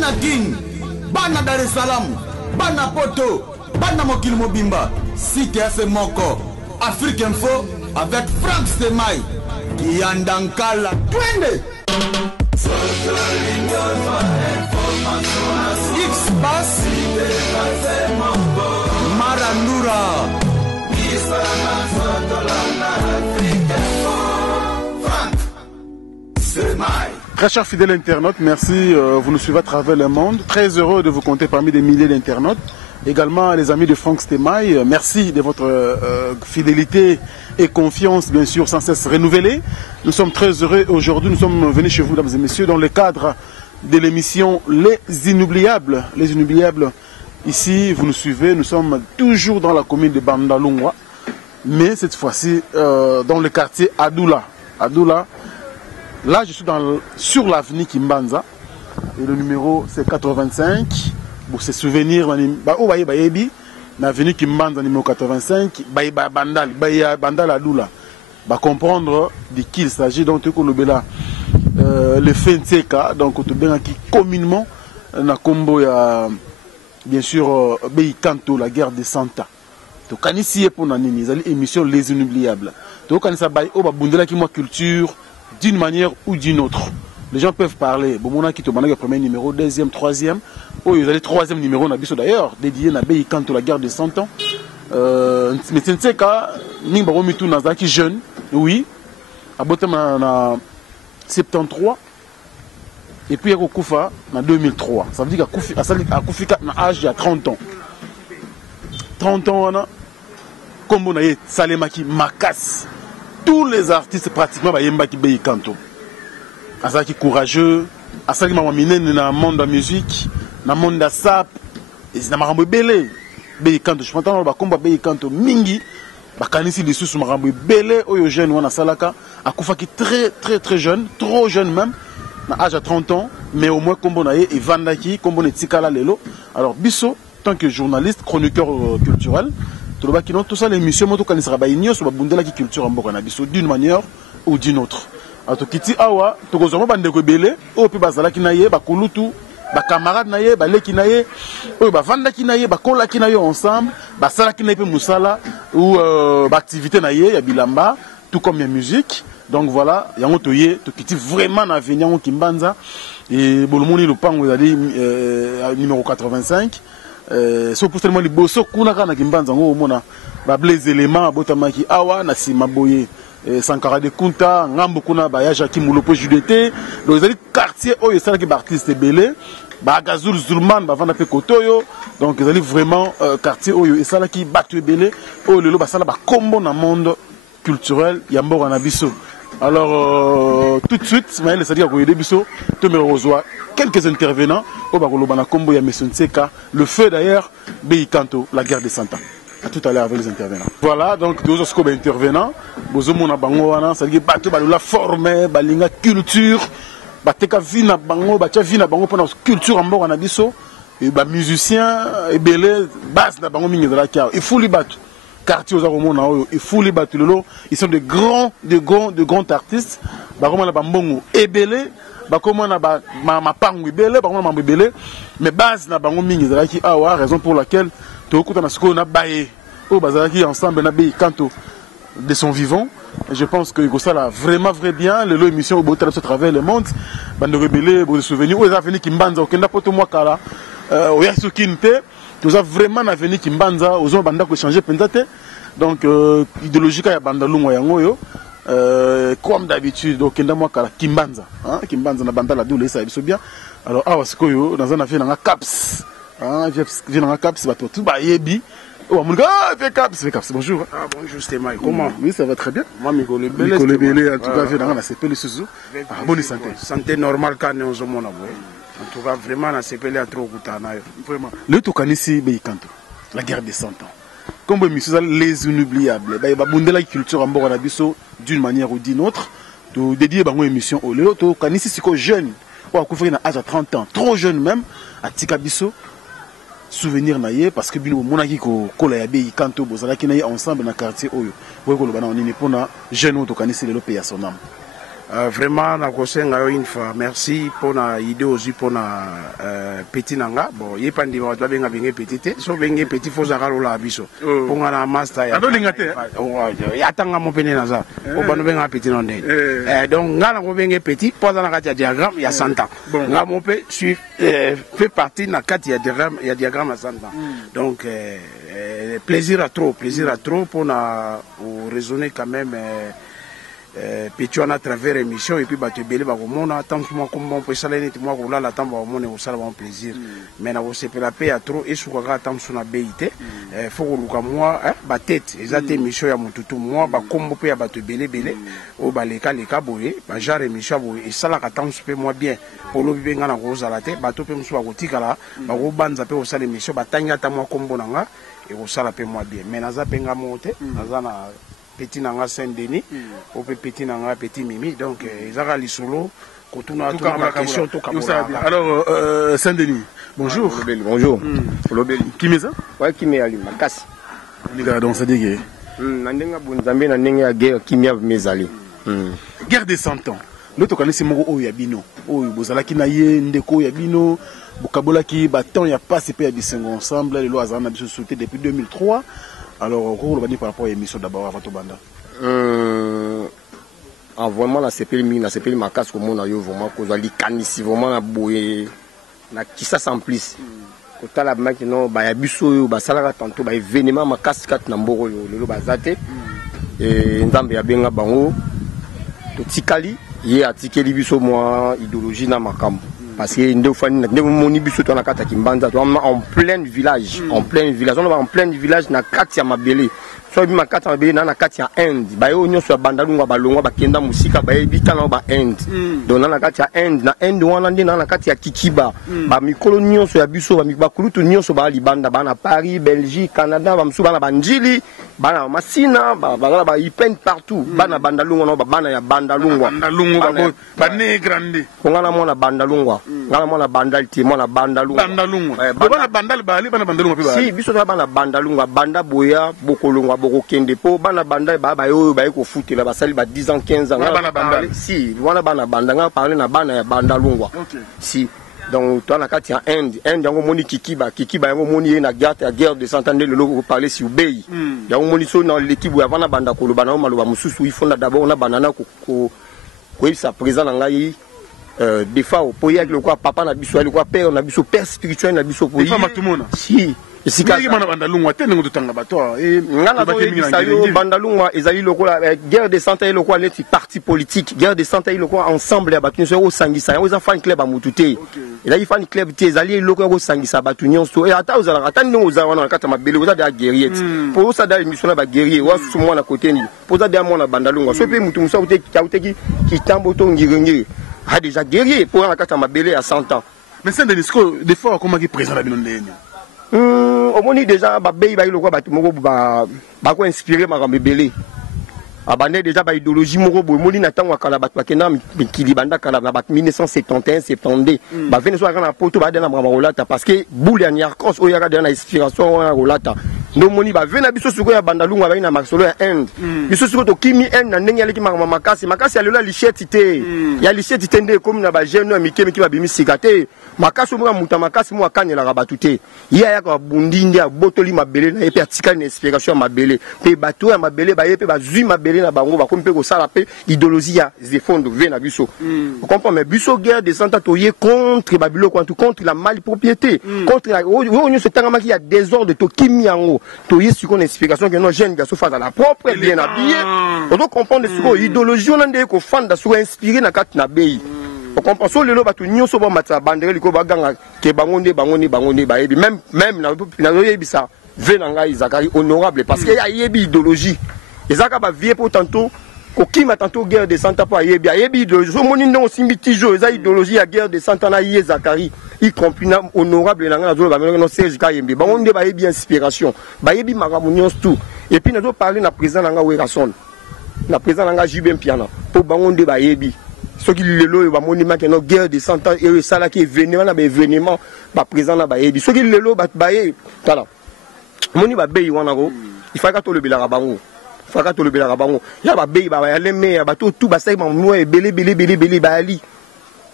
bana Guine, bana Dar es Salaam, bana Poto, bana Mokili Mobimba, Site FM Moko, Afrique Info avec Frank Stemai, Yandankala, Twende. X-Bass, Marandura, Frank Stemai. Très chers fidèles internautes, merci, vous nous suivez à travers le monde. Très heureux de vous compter parmi des milliers d'internautes. Également les amis de Frank Stemai, merci de votre fidélité et confiance, bien sûr, sans cesse renouvelée. Nous sommes très heureux aujourd'hui, nous sommes venus chez vous, mesdames et messieurs, dans le cadre de l'émission Les Inoubliables. Les Inoubliables, ici, vous nous suivez, nous sommes toujours dans la commune de Bandalungwa, mais cette fois-ci dans le quartier Adoula. Adoula. Là, je suis sur l'avenue Kimbanza et le numéro c'est 85. Pour se souvenir, l'avenue Kimbanza numéro 85, Bandal Adoula. Comprendre de qui il s'agit. Donc, le FNCK, donc, qui communément, na combo bien sûr, Kanto, la guerre des 100 ans. Donc, quand ici pour l'émission Les Inoubliables. Donc, quand il culture d'une manière ou d'une autre. Les gens peuvent parler. Bon, on a qui te le premier numéro, deuxième, troisième. Oh, ils ont le troisième numéro, d'ailleurs, dédié à Béi Kanto, la guerre de 100 ans. Mais c'est un cas, nous avons qui jeune, oui, à Botem 73. Et puis, il y a Koufa en 2003. Ça veut dire qu'à Koufika, à l'âge de 30 ans. 30 ans, on a, comme on a dit, Salemaki Makas. Tous les artistes pratiquement Bayemba qui Béi Kanto. Azaki courageux, Azaki mamamine dans le monde de la musique, dans le monde de la sap, et c'est dans le belé. Béi Kanto, je m'entends dans le Béi Kanto mingi, bakanisi des sous marambo belé, oyo jeune wana salaka, akufa qui très jeune, trop jeune même, à l'âge de 30 ans, mais au moins comme on a et Vandaki, comme on est Tikala Lelo. Alors Bisso, tant que journaliste, chroniqueur culturel, tout ça, l'émission, d'une manière ou d'une autre. Alors, Kiti Awa, Tokozoma Bandeko Bele, Opi Bazalaki Naye, Bakulutu, Bakamarade Naye, Baleki Naye, Bavandaki Naye, Bakolaki Naye ensemble, Basalaki Naye Moussala, ou Activité Naye, Yabilamba, tout comme la musique. Donc voilà, Yango Toye, Tokiti vraiment na venir en Kimbanza, et Bolomoni Lopang, vous allez numéro 85. So pour tellement les bosso kunaka na Kimbanza ngo mona ba blaze éléments botamaki awa na sima boye Sankara de Kunta ngambo kuna ba ya Jacques Moulopo Judeté donc les quartier oyo ça qui artiste belé ba Gazul Zulman ba vanda pe kotoyo donc ils allaient vraiment quartier oyo et ça là qui battu belé oyo lelo ba sala ba combo na monde culturel ya mboka na biso. Alors tout de suite, Maël c'est-à-dire que Bisso, Tomé reçoit quelques intervenants au Bakolobana Kombo ya Mesonseka, le feu d'ailleurs, Béi Kanto, la guerre des 100 ans. À tout à l'heure avec les intervenants. Voilà, donc deux autres intervenants, Bozomona Bangoana, c'est-à-dire que la forme, Balinga culture, Bateka Vina Bango, Bacha Vina Bango pendant culture en bord en Abisso, et musiciens, et belé, base na Bango Mingi, il faut les battre. Quartier aux Aromona, il faut les battre. Ils sont de grands artistes. Baroma na Bambongo et belé, Bakoma na Mapangu et belé, Baroma Mambo belé, mais base na Bango Mingi Zalaki Awa, raison pour laquelle Tokuta na Sko na Baye, au Bazalaki ensemble na Béi Kanto de son vivant. Et je pense que ça là vraiment vrai bien. Le lot émission au Botel à travers le monde, bande de rebelles, de souvenirs. Aux avenirs qui m'banza, au Kenda poto moi kala, au Yasukinte. Nous avons vraiment un avenir qui Mbanza, aux gens qui changer pendate. Donc, idéologique, il y a Bandalungwa Yangoyo. Comme d'habitude, donc, Kimbanza. Kimbanza, na Bandala Doule, ça est bien. Alors, ah, c'est quoi, dans un avion, dans un CAPS. Vient dans un CAPS, tout va yebi. Oh, mon gars, fais CAPS, bonjour. Ah, bonjour, Stemai, comment? Oui, ça va très bien. Moi, Migole Belé. Migole Belé, en tout cas, dans la CP, le Suzu. Bonne santé. Santé normale, quand nous sommes en en tout cas, vraiment, la CPL a trop goûté. Vraiment. Le Tokanisi Béi Kanto, la guerre des 100 ans. Comme les inoubliables, il y a la culture en Boranabiso d'une manière ou d'une autre. Tu dédié à une émission au Léo, Tokanisi c'est jeune, ou à couvrir à l'âge de 30 ans, trop jeune même, à Tikabiso. Souvenir naïe parce que bino monaki ko kola ya Béi Kanto bozalaki naïe ensemble dans quartier oyo. Boy ko lobana on est pour na jeune Tokanisi le pays à son âme. Vraiment, une fois, merci pour l'idée aussi pour petit nanga. Bon, il n'y a pas de petit, sauf que petit faut avoir la biso. Pour un master, il y a tant de pénénaza. Pour pas petit non. Donc, on a petit, pas dans la diagramme, il y a 100 ans. On peut suivre, fait partie de la carte, il y a diagramme à 100 ans. Donc, plaisir à trop pour raisonner quand même. Puis à travers l'émission et puis tu belé ba komona tant que moi comme on peut saler net moi ko la tant ba mona au sala bon plaisir mais na se la paix à trop et sous ka tant sur na beité faut ko luka moi ba tête ezate émission ya mututu moi ba kombo pe ya ba te belé o ba leka boye ba genre émission boye et sala ka tant pe moi bien pour lo bibenga na ko sala te ba to pe musu ba ko tikala ba ko banza pe au sala émission ba tanga ta moi kombo nanga et au sala pe moi bien mais na za penga monte na za na petit nanga Saint-Denis, ou petit nanga petit Mimi, donc ils ont solo. Alors Saint-Denis, bonjour. Bonjour. Qui m'est ça? Ouais, qui m'est allé, Makas. Donc ça dit que. Nandenga bunzambe nandenga guerre qui m'y mes allé. Guerre des 100 ans. L'autre connaît mon o yabino. O bozala ki na ye ndeko yabino. Bukabola ki baton ya passe pe ya bisengo ensemble. Les lois azana biso sauté depuis 2003. Alors, comment on va dire par rapport à l'émission d'abord avant tout banda? Vraiment, la CPL, ma casse comme on a eu vraiment, qu'on a dit canissi, vraiment, la bouée, la qui ça sans plus. Quand tu as la main qui n'a pas biso, bah ça là tantôt, bah événement, ma casse 4 n'amboro, le bazate, et n'ambe ya benga bango, to tikali, y a tikeli biso moi idéologie na makam. Parce que nous en plein village, on est en plein village na Katia Mabele. So bi makati mabele na kati ya end ba yo nyonso ya bandalungwa balongwa bakenda musika ba ebita na ba end donc na kati ya end na end wana ndi na kati ya kikiba ba mikolo nyonso ya biso ba mikulutu nyonso ba libanda ba na Paris, Belgique, Canada ba msuba na banjili ba na masina ba ipen partout ba na bandalungwa no ba na ya bandalungwa ba ne grande ngana mona bandalungwa ngana mona bandalti mona bandalungwa ba na bandal ba ali ba na bandalungwa pe ba si biso ba na bandalungwa banda boya bokolongwa bokokende po bana banda ba yo ba ko futela basali ba 10 ans 15 ans bana banda si wana bana banda nga parler na bana ya banda lungwa si donc toi na kati ya end yango moni kikiba yango moni na guerre de 100 ans le logo parler si ubei yango moni so na l'équipe ya bana banda ko lobana maloba mususu il faut d'abord na banana ko ça présent na ngai des fois au poyer avec le quoi papa na biso le quoi père na biso père spirituel na biso poyer si bandalungwa ezali lokola guerre de santé lokola neti parti politique guerre de santé lokola ensemble ya batu nyonso osangisa yango eza fan club amutu te ezali fan club te ezali lokola osangisa batu nyonso e ata ozala ata ndenge ozala wana na kati ya mabele oza da guerrier po osa da émission na ba guerrier wa susu mwana côté ni po oza da mwana bandalungwa so pe mutu musa uteki kitambo to ngirengire a déjà guerrier po na kati ya mabele ya 100 ans mais c'est des fois comment qui présente la binondeni au moni déjà ba bay ba iloko ba moko ba ko inspirer makambe belé abandé déjà ba idéologie moko boy moni na tango kala ba kena mikili banda kala ba 1971 72 ba vene so kana poto ba dena makambo rolata parce que boule ya Niarkos o yaka dena inspiration wana rolata ndo moni ba vena biso suko ya bandalunga ba ina masolo ya end biso suko to kimi end na ndenge aleki makambo makasi alela licheti te ya licheti te nde comme na ba jeune mikemi ki ba bimisika te makasi mo muta makasi mo akanyela ka batute ya ya ka bundindi ya botoli mabele na epe atika na inspiration mabele pe bato ya mabele ba yepe ba zui mabele na bango ba kompe ko sala pe idéologie ya zefondo ve na biso vous comprenez mais biso guerre de santa toye contre babilo contre la malpropriété contre la on se tangama qui a désordre to kimiango toye sur une explication que nos jeunes garçons face à la propre bien habillé on doit comprendre sur idéologie on ande ko fanda sur inspiré na kat na bei on comprend so lelo batu nyonso ba matsa bandere liko baganga ke bangonde ba yebi même na yebisa venanga Zakari honorable parce que ya yebi idéologie ezaka ba vie pour tantôt ko kima tantôt guerre de 100 ans pour yebi idéologie so moni ndo simbi tijo eza idéologie ya guerre de 100 ans na ye Zakari y compris na honorable nanga na zo ba no Serge Kayembe bangonde ba yebi inspiration ba yebi makambo nyonso tout et puis na zo parler na président nanga Werason na président nanga Jubem Piana pour bangonde ba yebi ce qui lelo ba monument que no guerre de 100 ans et ça là qui événement na ba événement ba présent na ba yebi ce qui lelo ba ye tala moni ba beyi wana go il faut ka to le bilaka bango faka to le bela bango ya ba bei ba ya leme ya ba to tout ba sai ma no e belé ba ali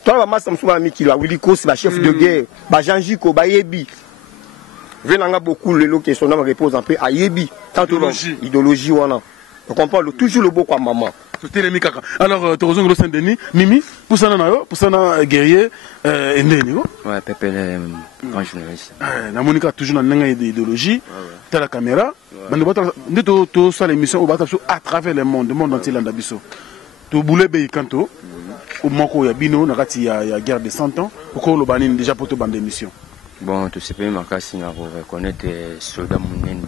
to ba massa msuba mi kilo Willy Kosi ba chef de guerre ba Janjiko ba yebi venanga beaucoup le lo question na repose un peu à yebi tant idéologie wana on comprend toujours le beau quoi maman. Alors, tu as Saint-Denis, Mimi, pour ça, guerrier, et Ndeni. Ouais, Pepe, grand journaliste. La Monica, toujours dans l'idéologie, tu as la caméra. Tu as l'émission à travers le monde entier. Tu as boulé Kanto, au Moko, il y a guerre de 100 ans, au Lobanin, déjà pour te bande d'émission. Bon, tu sais pas, je reconnaître soldats Mounene.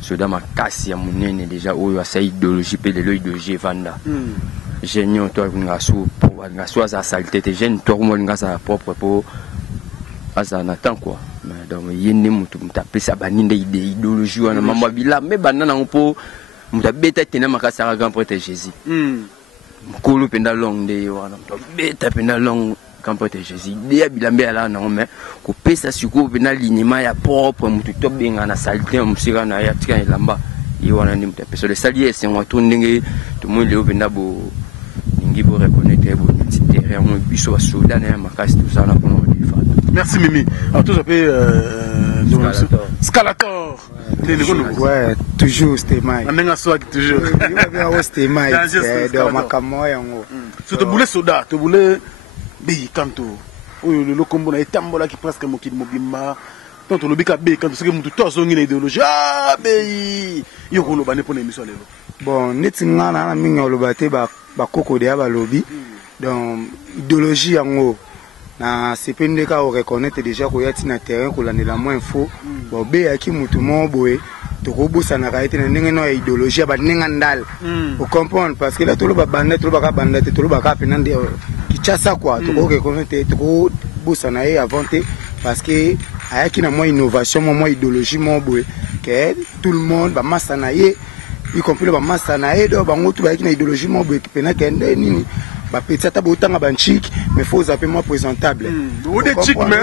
Soda makasi ya munene déjà oyo asa idéologie pe lelo idéologie vanda génion to ngaso po ngaso za saleté te jeune to mo ngasa propre po asa na temps quoi mais donc yene mutu mutapesa baninde idéologie wana mamwa bila me banana po mutabeta tena makasi ya grand prêtre Jésus mukulu penda long de wana mutabeta penda long quand prêtre Jésus dia bilambe ala na mais ko pesa siko pena lignema ya propre mutu to benga na saleté musika na ya tika lamba i wana ni mutu pesa le salier c'est on tourne ndenge tout monde le penda bo ningi bo reconnaître bo terrain mo biso ba soda na makasi tout ça na pour merci Mimi. Alors tout ça peut Scalator. Ouais, toujours c'était mai. On a swag toujours. C'était mai. De makamoya ngo. Surtout boule soda, tu boule Bei Kanto, le combo na etambola qui presque mokili mobimba. Tant le bika Bei Kanto, c'est que mutu to zongi na idéologie. Ah Bei, yo ko lobane pour l'émission lelo. Bon, netinga na minga lobate ba koko de ba lobby. Donc idéologie yango na CPND ka o reconnaître déjà ko yati na terrain ko lanela moins info. Bon Bei aki mutu mo boye. To kobusa na kaite na ndenge no idéologie ba ndinga ndal. Vous comprendre parce que là tout le ba bandette, tout le ba bandette, tout le ba ka penande Kichasa quoi, tu peux reconnaître, tu peux bosser na avanter parce que avec une moins innovation, moins idéologie, moins beau, que tout le monde va massanayer, y compris le massanayer, donc on trouve avec une idéologie moins beau qui peine qu'un nini, bah peut-être à autant à banchic, mais faut zapper moins présentable. Ou des chic mais,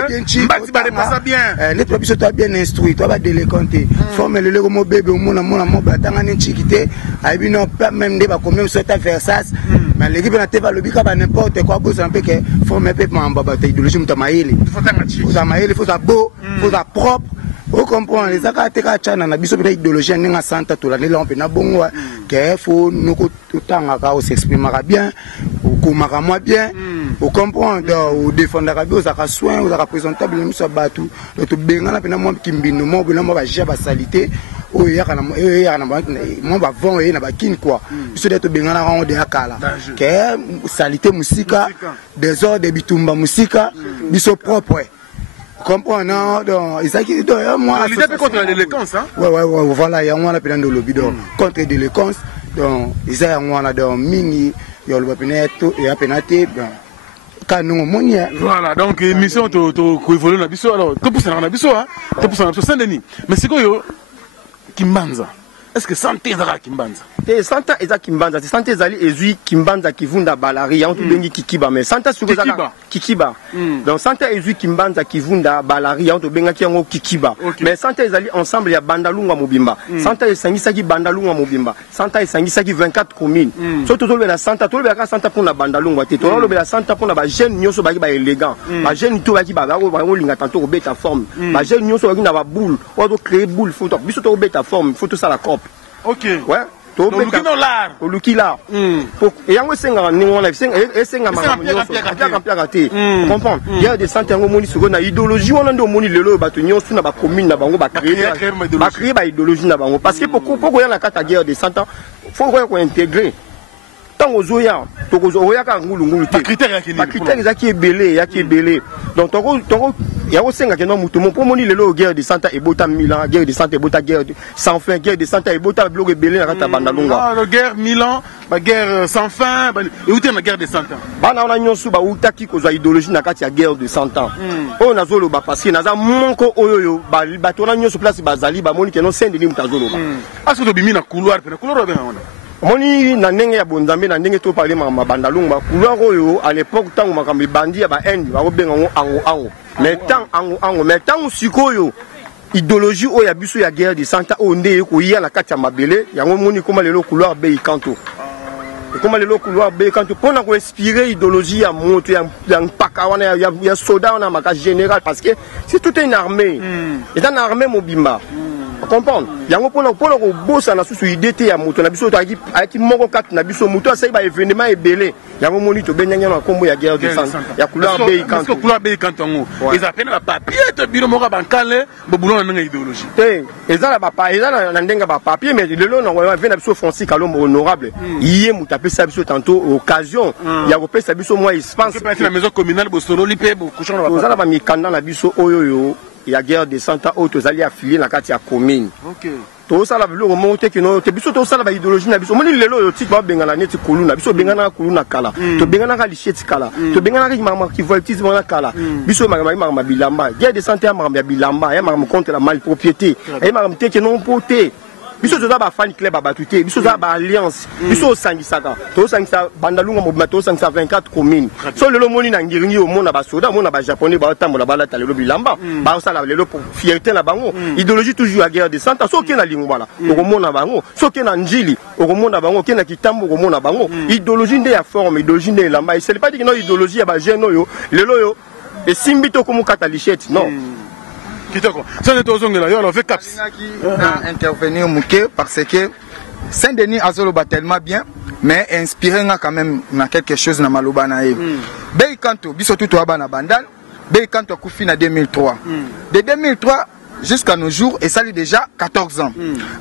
bâti pas ça bien. Les toi biso toi bien instruit, toi va délécanter. Forme le lego mo bébé au monde mo batanga ni chikité, ay bino pas même des ba combien soit à faire ça. Mais l'équipe n'a pas le bica n'importe quoi, vous savez que forme un peu en baba idéologie mutamaïli. Faut ça maïli, faut ça beau, faut ça propre. Vous comprenez les akateka chana na biso idéologie n'enga santa to la néla pe na bongo que faut nous tanga ka s'exprimer bien, ou komaka moi bien. Vous comprenez au défendre la bio ça soin ou ça présentable nous ça batu to benga na pe na moi kimbino mo na mo ba jaba salité. Oh ya kana mo ba vont et na ba kin quoi biso de to benga na rond de akala que salité musika désordre bitumba musika biso propre. Comprenant donc Isaki moi l'idée contre la délinquance hein. Ouais voilà il y a on a plein de lobby donc contre la délinquance donc Isaki on a donc mini yo le peneto et a penaté canon monia voilà donc émission to évoluer na biso alors to poussa na biso hein to poussa na biso Saint-Denis mais c'est quoi yo Kimbanza est-ce que santé ezaka Kimbanza te santa eza Kimbanza te santé ezali ezui Kimbanza kivunda balari ya on bengi kikiba mais santa sukozaka kikiba donc santa ezui Kimbanza kivunda balari ya on benga kiango kikiba mais santa ezali ensemble ya bandalunga mobimba santa esangisaki bandalunga mobimba santa esangisaki 24 communes so to tolobela santa tolobela santa pour na bandalunga te tolobela santa pour na ba jeune nyoso baki ba élégant ba jeune to baki ba linga tanto ko beta forme ba jeune nyoso baki na ba boule o to créer boule photo biso to beta forme photo ça la cop. Ok. Ouais. To lukino lar. To lukila. Et yango senga ni wona senga mama te. Comprends? Il y a des centaines de moni sur na idéologie on ndo moni lelo bato nyonso na ba commune na bango ba créer ba idéologie na bango parce que pourquoi y a la carte guerre de 100 ans faut qu'on intégrer. Tant aux oya, tokozoya ka ngulungulu te. Ba critère ezaki ebele, yaki ebele. Donc toko ya osenga ke no mutu mon pomoni lelo guerre de 100 ans et bota Milan, guerre de 100 et bota guerre sans fin, guerre de 100 ans et bota bloc ebele na kata bandalunga. Ah, la guerre Milan, ba guerre sans fin, et où na guerre de 100 ans. Bana ona nyonso ba utaki kozwa idéologie na kati ya guerre de 100 ans. O nazolo ba parce que naza monko oyoyo ba tona nyonso place bazali ba moni ke no Saint-Denis mutazolo ba. Aso to bimi na couloir pe na couloir ba ona. Moni na ndenge ya bonzambe na ndenge to parler ma bandalunga couloir oyo à l'époque tango makambi bandi ya ba haine ba benga ngo ango mais tant ango mais tant sikoyo idéologie oyo ya biso ya guerre de santa oyo nde ekoya na kati ya mabele yango moni koma lelo couloir bei kanto ekoma lelo couloir bei kanto mpona koinspire idéologie ya moto ya mpaka wana ya soda wana maka général parce que c'est toute une armée eza na armée mobimba comprendre yango mpona kobosa na susu idée te ya moto na biso ayaki moko kati na biso moto asali ba événement ebele yango moni tobenyanya na kombo ya guerre de santa ya couloir bei kanto parce que couloir bei kanto ngo eza pena ba papier to biro moko bankale bobulo na idéologie te eza na ndenga ba papier mais lelo na wa vena biso Francis Kalombo honorable yé moto apesa biso tantôt occasion ya kopesa biso moi espace que la maison communale bosolo lipe bo kushana ba ozala ba mikanda na biso oyoyo ya guerre de santa oyo tozali affilié na kati ya commune tosala biloko moko te kino te biso tosala ba idéologie na biso moni lelo oyo tiki babengana neti kuluna biso bengana kuluna kala tobengana ka licheti kala tobengana ka mama kivoltisme na kala biso mama bilamba guerre de santa ya mama bilamba ya mama contre la malpropriété ya mama te non poté biso toza ba fan club abatu te biso za ba alliance biso osangisaka tosangisa bandalunga mobima tosangisa 24 communes so lelo moni na ngiringi omona ba soda mona ba japonais ba tambola balata lelo bilamba ba osala lelo pour fierté na bango idéologie toujours la guerre de santa so ke na lingwala okomona bango so ke na njili okomona bango ke na kitambo okomona bango idéologie nde ya forme idéologie nde lamba et c'est pas dit que non idéologie ya ba jeune oyo lelo yo et simbi to komu katalichette non intervenir Mouké parce que Saint-Denis a zoloba tellement bien mais inspiré quand même na quelque chose na maloba na ye Bei Kanto biso tout aba na bandal Bei Kanto kufi na 2003 de 2003 jusqu'à nos jours et ça lui déjà 14 ans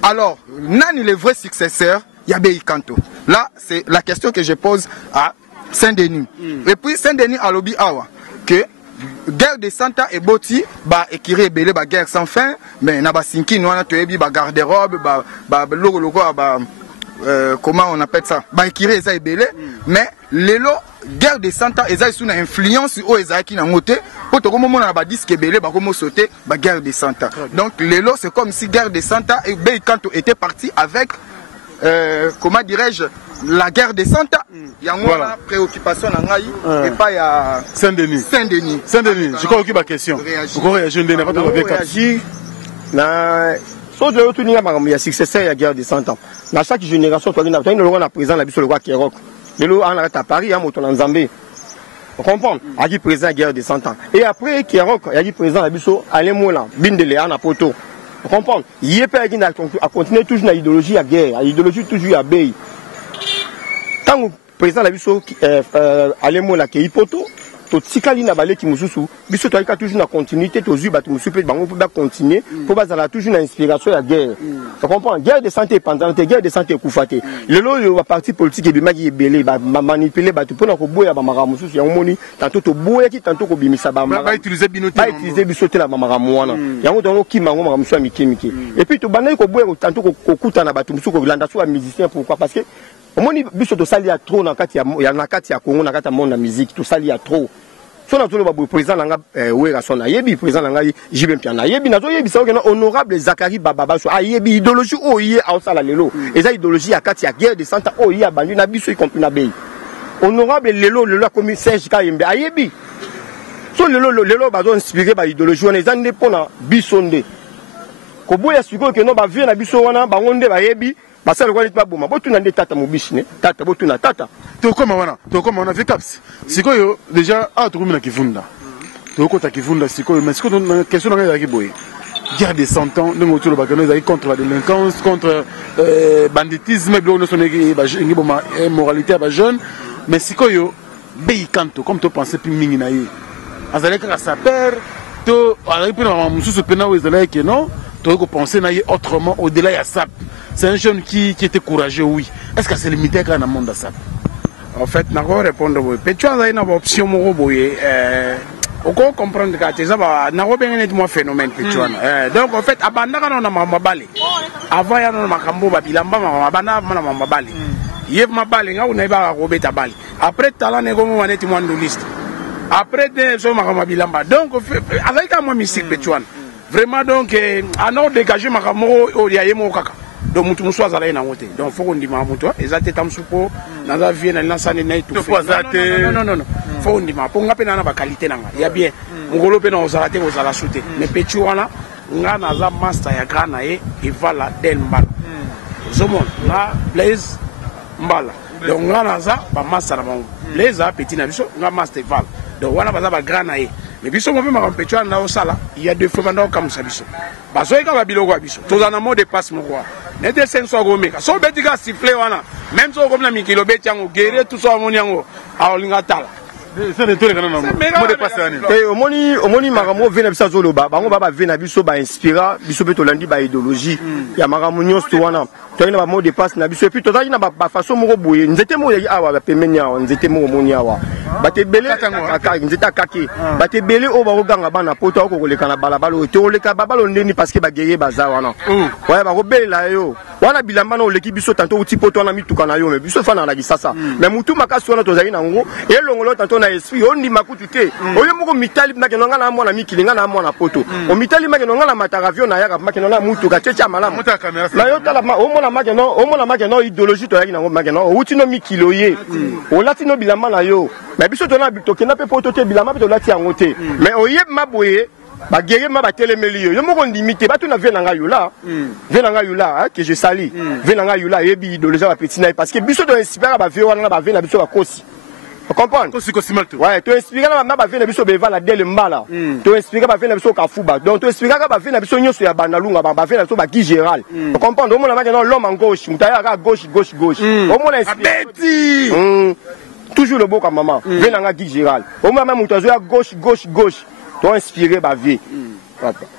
alors nani le vrai successeur ya Bei Kanto là c'est la question que je pose à Saint-Denis et puis Saint-Denis a lobby awa que guerre de Santa et Boti ba ekiri ebele ba guerre sans fin mais na ba sinki no na toyebi ba garde-robe ba logo ba comment on appelle ça ba ekiri eza ebele mais lelo guerre de Santa eza sous na influence o eza ki na ngote po to komo na ba disque ebele ba komo sauter ba guerre de Santa donc lelo c'est comme si guerre de Santa et Bei Kanto était parti avec comment dirais-je la guerre de Santa il y a une préoccupation et pas il y a Saint-Denis je crois qu'il y a une question vous réagir na so de retourner il y a successeur il y a guerre de Santa dans chaque génération toi on a présent la biso le roi Kérok lelo on a à Paris à moto na Nzambé on comprend a dit présent guerre de Santa et après Kérok il y a dit présent la biso aller mola bindele ana poto on comprend il est pas à continuer toujours na idéologie à guerre idéologie toujours à Bei quand le président la biso alemo la ke poto to tikali na baleki mususu biso to alika toujours na continuité to zu batu mususu pe bango pour continuer pour bazala toujours na inspiration ya guerre tu comprends guerre de santé pendant guerre de santé kufate lelo le parti politique e bimaki ebele ba manipuler batu pona ko boya ba mara mususu ya moni tantôt to boya ki tantôt ko bimisa ba ba utiliser binote ba utiliser bisote la mara mwana yango donc ki mango mara mususu mikimiki et puis to bandai ko boya tantôt ko kuta na batu mususu ko landa so a musicien pourquoi parce que omoni biso to sali ya trop na kati ya Congo na kati ya monde na musique to sali ya trop so na tolo ba président nanga wera sona yebi président nanga JB Mpiana yebi na to yebi sa okena honorable Zakari Bababa so yebi idéologie oye a sala lelo eza idéologie ya kati ya guerre de Santa oye abandi na biso y compris na Bei honorable lelo comme Serge Kayembe yebi so lelo ba do inspirer ba idéologie on ezande pona biso nde ko boya siko ke no ba vie na biso wana ba ngonde ba yebi basala kwa litba boma botuna nde tata mobishi ne tata botuna tata to koma wana vikaps sikoyo déjà tukumi na kivunda to kota kivunda sikoyo mais sikoyo na question na yaki boye guerre de 100 ans ndongo tulo bakano ezaki contre la délinquance contre banditisme bilo no soneki ba ngi boma moralité ba jeune mais sikoyo Bei Kanto comme to penser plus mingi na ye azalé ka sa père to ala pe na mususu pena o ezalé que non to ko penser na ye autrement au-delà ya sap. C'est un jeune qui était courageux, oui. Est-ce que c'est limité à un monde à ça? En fait, je vais répondre. Tu as une option, on peut comprendre que c'est un phénomène. Donc, en fait, avant il y a un macambo, il y a un bali, après, talent n'est pas un liste. Après, donc, avec un musique, vraiment, donc, à nous dégager macambo, il y a un kaka. Donc mutu muso azala ina ngote donc faut qu'on dima mutu ezate tamsuko na za vie na lansane na itu non faut on dima pour ngape na ba qualité nanga ya bien ngolo pe na ozala te ozala souté mais petu wana nga naza master ya grand na ye evala del mbala ozomona nga Blaise mbala donc nga naza bamaster na bango Blaise a petit na biso nga master evala donc wana baza bagrand na ye mais biso mo mpe makambo peti wana naosala il y a deux fois banda okamusa biso bazoyika babiloko ya biso toza na mot de passe moko wana nete senso akomeka so obetika siffle wana même so okomi na mikili obeti yango guerrier tout so amoni yango aolinga tala omoni makambo vena biso azoloba bango baba vena biso bainspira biso mpe tolandi baidéologie ya makambo nyonso wana toyaki na bamot de passe na biso epuis tozalaki na bafaçon moko boye nzete moko ezalaki awa bapemeni awa nzete moko omoni awa bato ebele nzete akaki bato ebele oyo bakoganga bana poto ako koleka na balabala oyo tokoleka babalo ndeni parce que bageye baza wana waya bakobelela yo wana bilamba na oleki biso tanto uti poto wana mituka na yo me biso efana na kisasa mais mutu makasi wana tozalaki nango elongolo tanto na esprit ondima kutu te oyo moko mitali makeno nga na mwana mikili nga na mwana poto omitali makeno nga na mataka avion na yaka makeno na mutuka checha malamu na yo tala omona makeno idéologie toyaki nango makeno outi no mikili oye olati no bilamba na yo mais biso tokenda mpe poto te bilamba mpe tolati yango te mais oyebi maboye bagere ma batelemeli yo moko ndimite bato na vena nga yola que je sali vena nga yola yebi idéologie ba petit na parce que biso to inspire ba vena na ba vena biso ba kosi. Tu comprends? Ouais, tu inspires na ba vena biso beva la dele mbala. Tu inspires ba vena biso kafuba. Donc tu inspires ba vena biso nyoso ya banalunga ba vena biso ba Guy Gérald. Tu comprends? Au moins maintenant l'homme en gauche, mutaya ka gauche. Au moins Betty. Toujours le beau comme maman. Vena nga Guy Gérald. Au moins même mutazo ya gauche. Tu inspiré ba vie.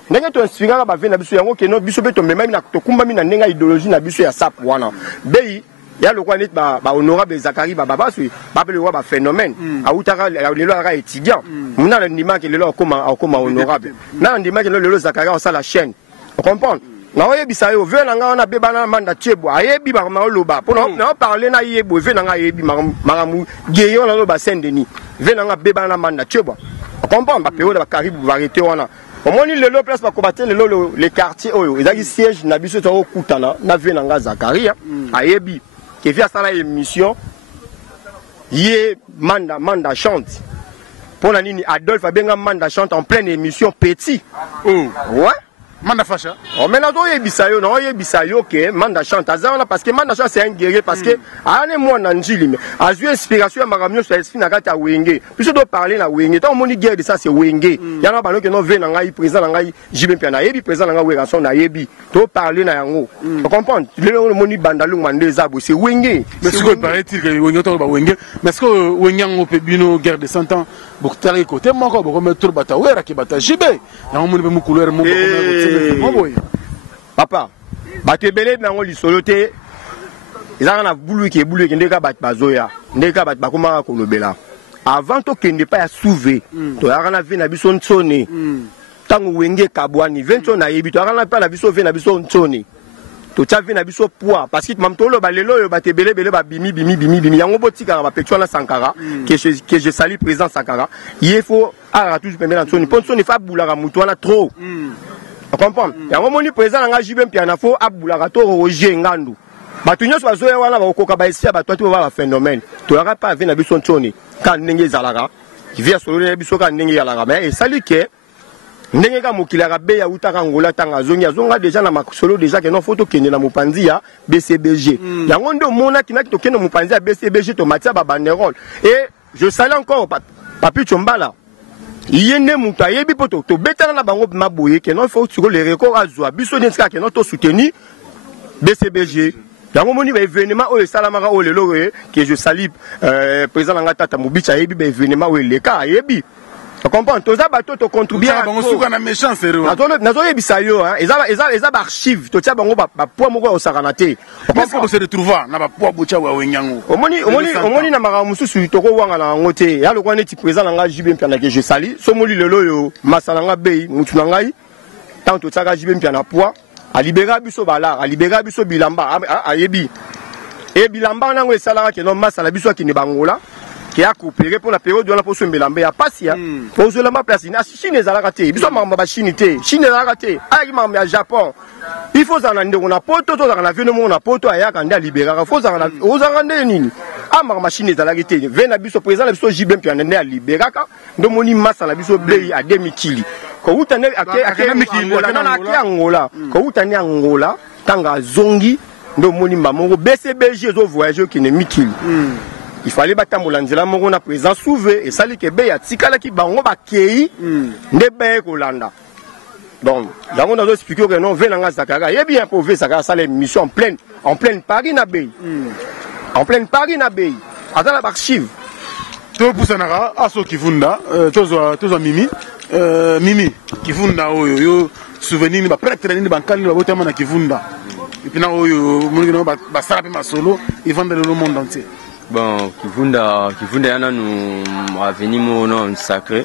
Ndenge tu inspiré ba vie na biso yango keno biso beto même na to kumba mina nenga idéologie na biso ya sap wana. Bei ya lokwa net ba honorable Zakari baba sui ba pele wa phénomène autaka lelo aka étudiant muna na ndima ke lelo akoma honorable na ndima ke lelo Zakari on sa la chaîne. Tu comprends? Na oyebisa yo ve na nga wana beba na manda chebo ayebi ba loba pour na parler na yebo ve na nga yebi maramu geyo na loba Saint-Denis ve na nga beba na manda chebo. Tu comprends? Ba période ba karibu varité wana omoni lelo place ba combattre lelo les quartiers oyo ezaki siège na biso to okutana na ve na nga Zakari ayebi qui vient à la émission, yé manda chante. Pour la ligne Adolphe Abenga manda chante en pleine émission petit. Ouais. Manda facha. Oh mais non yebisayo non yebisayo que manda chante azana parce que manda chante c'est un guerrier parce que ane moi na njili mais azu inspiration ya makamyo sur esprit na kata wenge. Puis doit parler na wenge. Tant moni guerre de ça c'est wenge. Ya na bano que non vient na ngai présent na ngai jibe pia na yebi présent na ngai weranson na yebi. To parler na yango. Tu comprends? Le moni bandalung mande zabo c'est wenge. Mais ce que paraît-il que wenge to ba wenge. Mais ce que wenge ngo pe bino guerre de 100 ans. Beaucoup tali côté moko boko mettre bata wera ki bata jibe. Na moni be mu couleur mo papa batebele nango lisolo te ezaka na bulu ki ndeka bat bazoya ndeka bat bakoma kolobela avant to kende pa ya souve to yaka na ve na biso ntsone tango wenge kabwani vento na yebi to yaka na pa na biso ve na biso ntsone to tsa ve na biso poids parce que mam tolo balelo yo batebele ba bimi yango botika ba petwa na Sankara que je salue président Sankara il faut ara toujours pembe na ntsone ponso ne fa bulaka mutu wana trop. Tu comprends? Yango moni président nga jibe mpia na fo abulaka to roger ngandu. Batu nyonso bazoya wana bakoka ba esia batu to ba phénomène. To yaka pa ve na biso ntoni kan ndenge zalaka. Via solo na biso kan ndenge yalaka mais esali ke ndenge ka mokilaka be ya utaka ngola tanga zonga déjà na makolo déjà que non photo kende na mopanzi ya BCBG. Yango ndo mona kinaki to kende mopanzi ya BCBG to matia ba banderole et je salue encore Papi Chombala. Yene muta yebi poto to betana na bango maboye que non faut sur les records azwa biso nska que non to soutenir BCBG yango moni ba événement o salamaka o lelo que je salue président nga tata Mubicha yebi ba événement o leka yebi. Tu comprends? Toza bato to contribuer à bango suka na méchant sérieux. Nazo yebisa yo hein eza ba archive to tia bango ba poids moko o sakanate. Comment se retrouver na ba poids bocha wa wenyango. Omoni na maka mususu to ko wanga na ngote ya lokwa neti président nga jibe mpia na que je sali so moli lelo yo masala nga bei mutu na ngai tant to tsaka jibe mpia na poids a libérer biso bala a libérer biso bilamba ayebi e bilamba nango esala ke no masala biso ki ne bangola qui a coopéré pour la période où on a posé un mélange à passer pour se la place na Chine ezalaka te biso mamba ba Chine te Chine ezalaka te ay mamba ya Japon il faut en ande on a poto to na vie no on a poto aya kanda libérer faut en ozanga nini ama machine ezalaka te vena biso président biso jibe mpi ande ya libéraka ndo moni massa na biso blei a 2000 kg koutane Angola koutane Angola tanga zongi ndo moni mamoko BCBG zo voyageur qui ne mikili il fallait batambola nzela moko na présence souvé et sali ke be ya tikala ki bango ba kei nde be kolanda donc yango nazo expliquer que non venanga Zakara et bien pour ver Zakara ça les missions en pleine Paris na bay en pleine Paris na bay atala archive to pusanaka aso kivunda tozo mimi kivunda oyo yo souvenir ni ba prêtre ni bankali ba botama na kivunda et puis na oyo mulino ba sala pe masolo ils vendent le monde entier. Bon, Kivunda yana nous a venu mon nom sacré.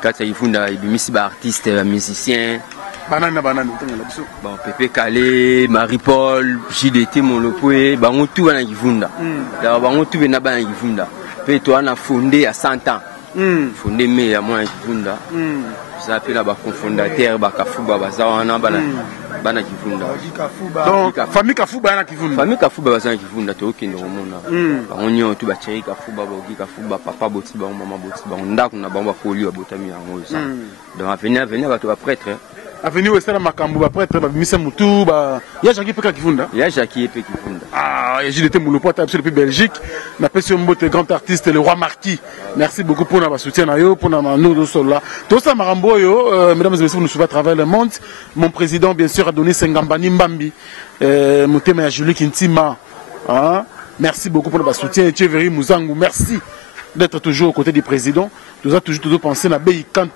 Quand ça Kivunda il bimisi ba artiste, musicien. Banane. Bon, Pépé Calé, Marie-Paul, JDT Molopoué, bango tout na Kivunda. Là bango tout na ba Kivunda. Pe toi on a fondé à 100 ans. Fondé mais à moi Kivunda. Ça appelle là ba cofondateur ba Kafuba bazawana bana Kivunda. Donc famille Kafuba bana Kivunda. Famille Kafuba bazana Kivunda to okende komona. Bango to ba chéri Kafuba ba ogi Kafuba papa boti ba maman boti ba ndako na bango ba koli ba botami yango ça. Donc avenir ba to ba prêtre. Avenir osala makambo ba prêtre ba bimisa mutu ba ya Jackie Peka Kivunda. Ya Jackie Peka Kivunda. Ah, j'ai été mon pote absolu depuis Belgique. Na pesi mbote grand artiste le roi Marquis. Merci beaucoup pour notre soutien na yo pour na nous de sola. Tout ça marambo yo mesdames et messieurs nous suivons à travers le monde. Mon président bien sûr a donné Sengambani Mbambi. Motema ya Julie Kintima. Hein? Merci beaucoup pour notre soutien et Thierry Mouzangou. Merci d'être toujours aux côtés du président. Nous avons toujours pensé à Beyi quand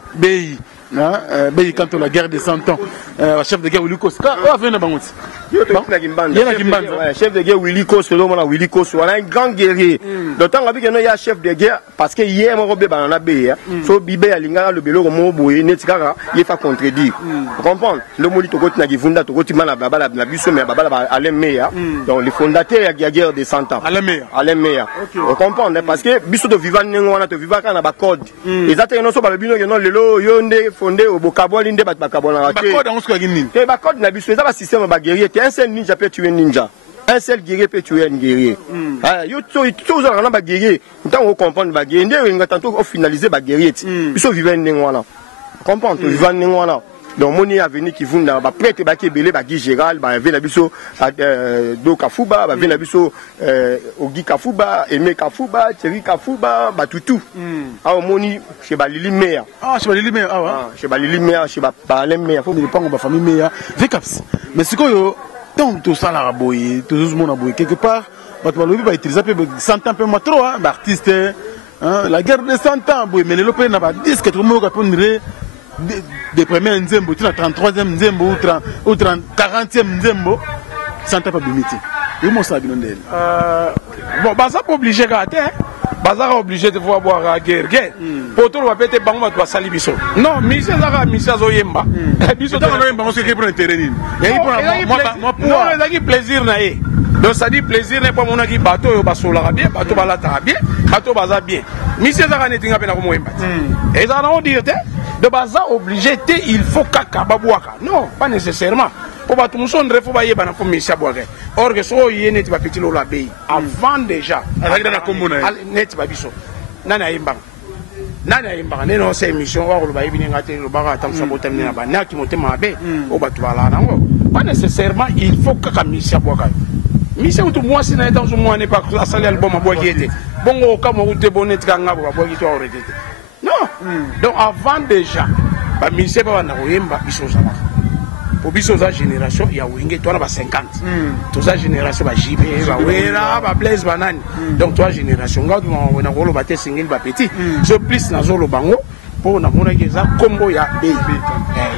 la guerre de 100 ans, chef de guerre Willy Koska, chef de guerre Willy Koska, un grand guerrier. D'autant qu'il y a un chef de guerre parce que hier, on a banana bé, so bibé a linga le belo mo boye netikara, il fa contredire. Vous comprenez? Le moli to goti na givunda to goti mana baba na biso mais baba Alain Meya. Donc les fondateurs de la guerre de 100 ans. Alain Meya. Vous comprenez? Parce que biso to vivant ngwana to vivant kana ba code. Exactement no so ba bino no lelo yonde fondé au Bokabo l'inde bat Bakabo na raté. Bakode on se quoi gini. Te bakode na biso ça système ba guerrier, un seul ninja peut tuer ninja. Un seul guerrier peut tuer un guerrier. Yo tous on ba guerrier, tant on comprend ba guerrier, ndé nga tantôt au finaliser ba guerrier. Biso vivant ngwana. Comprendre to vivant ngwana. Donc moni a venu qui vunda ba prêtre ba kebele ba Guy Gérald ba venu biso do Kafuba ba venu biso Ogi Kafuba Aimé Kafuba Thierry Kafuba ba tutu a moni chez ba Lili Meya chez ba Lili Meya chez ba Lili Meya chez ba Alain Meya faut ne pas ba famille Meya vekaps mais c'est quoi yo tant tout ça la boy tout le monde a boy quelque part ba to ba utiliser peu 100 ans peu moins trop ba artiste la guerre de 100 ans boy mais le pe na ba disque tout le monde peut des premiers nzembo, tu as 33e nzembo ou 40e nzembo, sans ta pas limité. Comment ça vient d'elle? Bon, Baza pas obligé gâter, Baza obligé de voir boire la guerre. Pour tout le monde, peut-être bango va sali biso. Non, mise Zara, mise Zoyemba. Biso dans le bango c'est pour un terrain. Il y a moi non, il y a plaisir naé. Donc ça dit plaisir n'est pas mon aki bateau yo basola bien, bateau balata bien, bateau baza bien. Mise Zara netinga pena comme Wemba. Et ça on dit de Baza obligé il faut kaka babouaka. Non, pas nécessairement. Pour battre mon son de refou baye bana pour Messia Boaga. Or que so yene ti ba petit lo la bay. Avant déjà. Avec la commune. Net ba biso. Nana yimba. Nana yimba ne no c'est mission or lo baye bininga te lo baga tam saboter na ba na ki motema be o batu bala na ngo. Pas nécessairement il faut kaka Messia Boaga. Messia tout moi si na dans un mois n'est pas la salle album a boaga était. Bongo kama ou te bonnet kanga ba boaga to arrêté. Non. Donc avant déjà ba Messia ba na yimba biso ça va. Pour biso za génération ya wenge toi na ba 50 to za génération ba JB ba wera ba Blaise banani donc toi génération ngadu na ko lo ba te single ba petit so plus na zo lo bango pour na mona ke za combo ya baby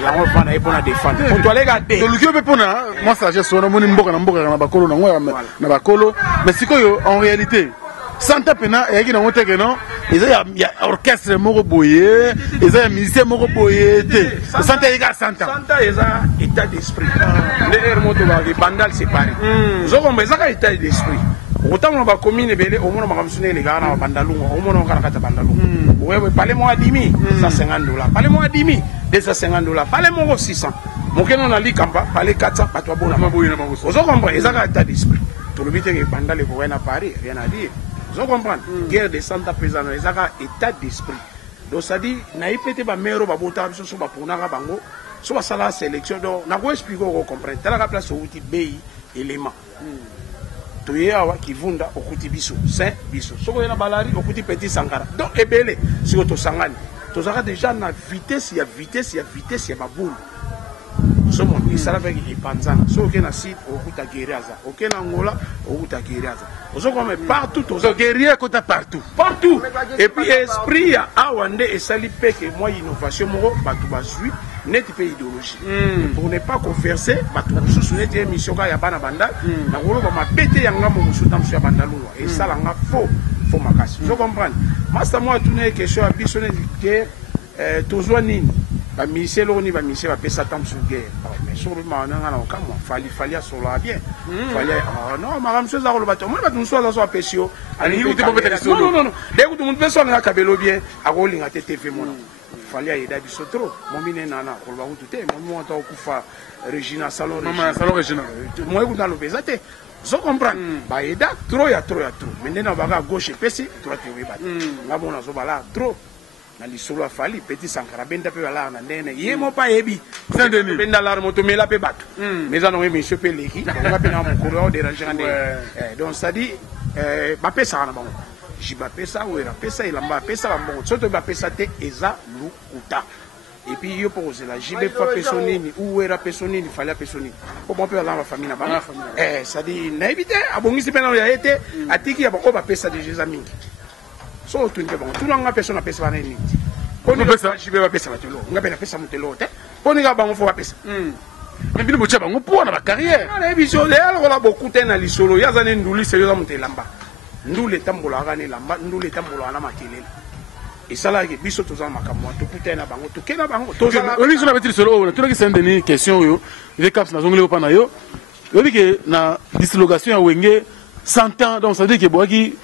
ya on fa na e bona défendre pour toi les gars de lukio pe pona moi ça je so na moni mboka na bakolo na ngwa na bakolo mais sikoyo en réalité Santa pena et qui n'ont été que non, il y a orchestre moko boyé, il y a musicien moko boyé. Santa il y a Santa. Santa il y a état d'esprit. Les hermoto va les bandal séparés. Nous avons besoin d'un état d'esprit. Autant on va commune belé, au moins on va mentionner les gars na bandalou, au moins on va kata bandalou. Ouais, parlez-moi à 10 000, ça $50. Parlez-moi à 10 000, $250. Parlez-moi à 600. Mon que non a li kamba, parlez 400, pas toi bon na maboyé na maboyé. Vous comprenez, ça a état d'esprit. Tout le but est que bandal est pour rien à Paris, rien à dire. Vous comprenez? Guerre de Santa Pesano, ils ont un état d'esprit. donc ça dit na ipete ba mero ba bota biso so ba ponaka bango so ba sala sélection donc na ko expliquer ko comprendre tala ka place outi bei élément toye awa kivunda okuti biso saint biso soko na balari okuti petit sangara donc ebele siko to sangani to zaka déjà na vitesse ya babulu somo isala avec ipanzana so ke na site okuta geriaza ok na ngola okuta geriaza ozo comme partout to guerrier kota partout et puis esprit ya awande esali peke moi innovation moko batu bazui net pe idéologie pour ne pas converser batu mususu net émission ka ya bana banda na ngolo ba mapete ya ngambo mususu tamsu ya banda lwa et ça la nga faux makasi je comprends master moi tourner question à bisonner que tozwa nini ba ministère loni ba ministère ba pesa tamsu guerre mais sur le moment na na kamwa fali ya solo bien fali non ma ramse za ko bato mo ba tunso za so apesio ani uti po betele solo non dès que tout le monde personne na kabelo bien a ko linga TV mona fali ya ida biso trop mo mine nana ko ba utute mo ta okufa Regina salon Regina mo ku na lo bezate zo comprendre ba ida trop ya trop maintenant ba ga gauche pesi droite we ba ngabo na zo bala trop na lisolo afali petit sankara benda pe bala na nene yemo pa yebi benda la moto mela pe bato mais ça non mais monsieur pe leki on pe na mukolo déranger ande donc ça dit ba pesa na bango jiba pesa wera pesa ilamba pesa la bango soto ba pesa te eza lukuta et puis yo pose la jibe pa pesonini ou wera pesonini fallait pesonini o bon pe la famille na ba ça dit na éviter abongisi pe na ya été atiki ya ba ko ba pesa de jésus mingi so tu n'es bon tout le monde personne pesa ba nini ko ni pesa jibe ba pesa batelo ngabe na pesa mutelo te ko ni ga bango fo ba pesa mais bino bocha bango pour na ba carrière na biso le ala ko la beaucoup te na lisolo ya zane nduli se yo za mutelamba ndule tambola ga ni lamba ndule tambola na makelele et ça là biso to za makamwa to kutena bango to kena bango to za oli so na betili solo na to ki sende ni question yo ve caps na zongile pa na yo yo bi ke na dislocation ya wenge 100 ans donc ça veut dire que boaki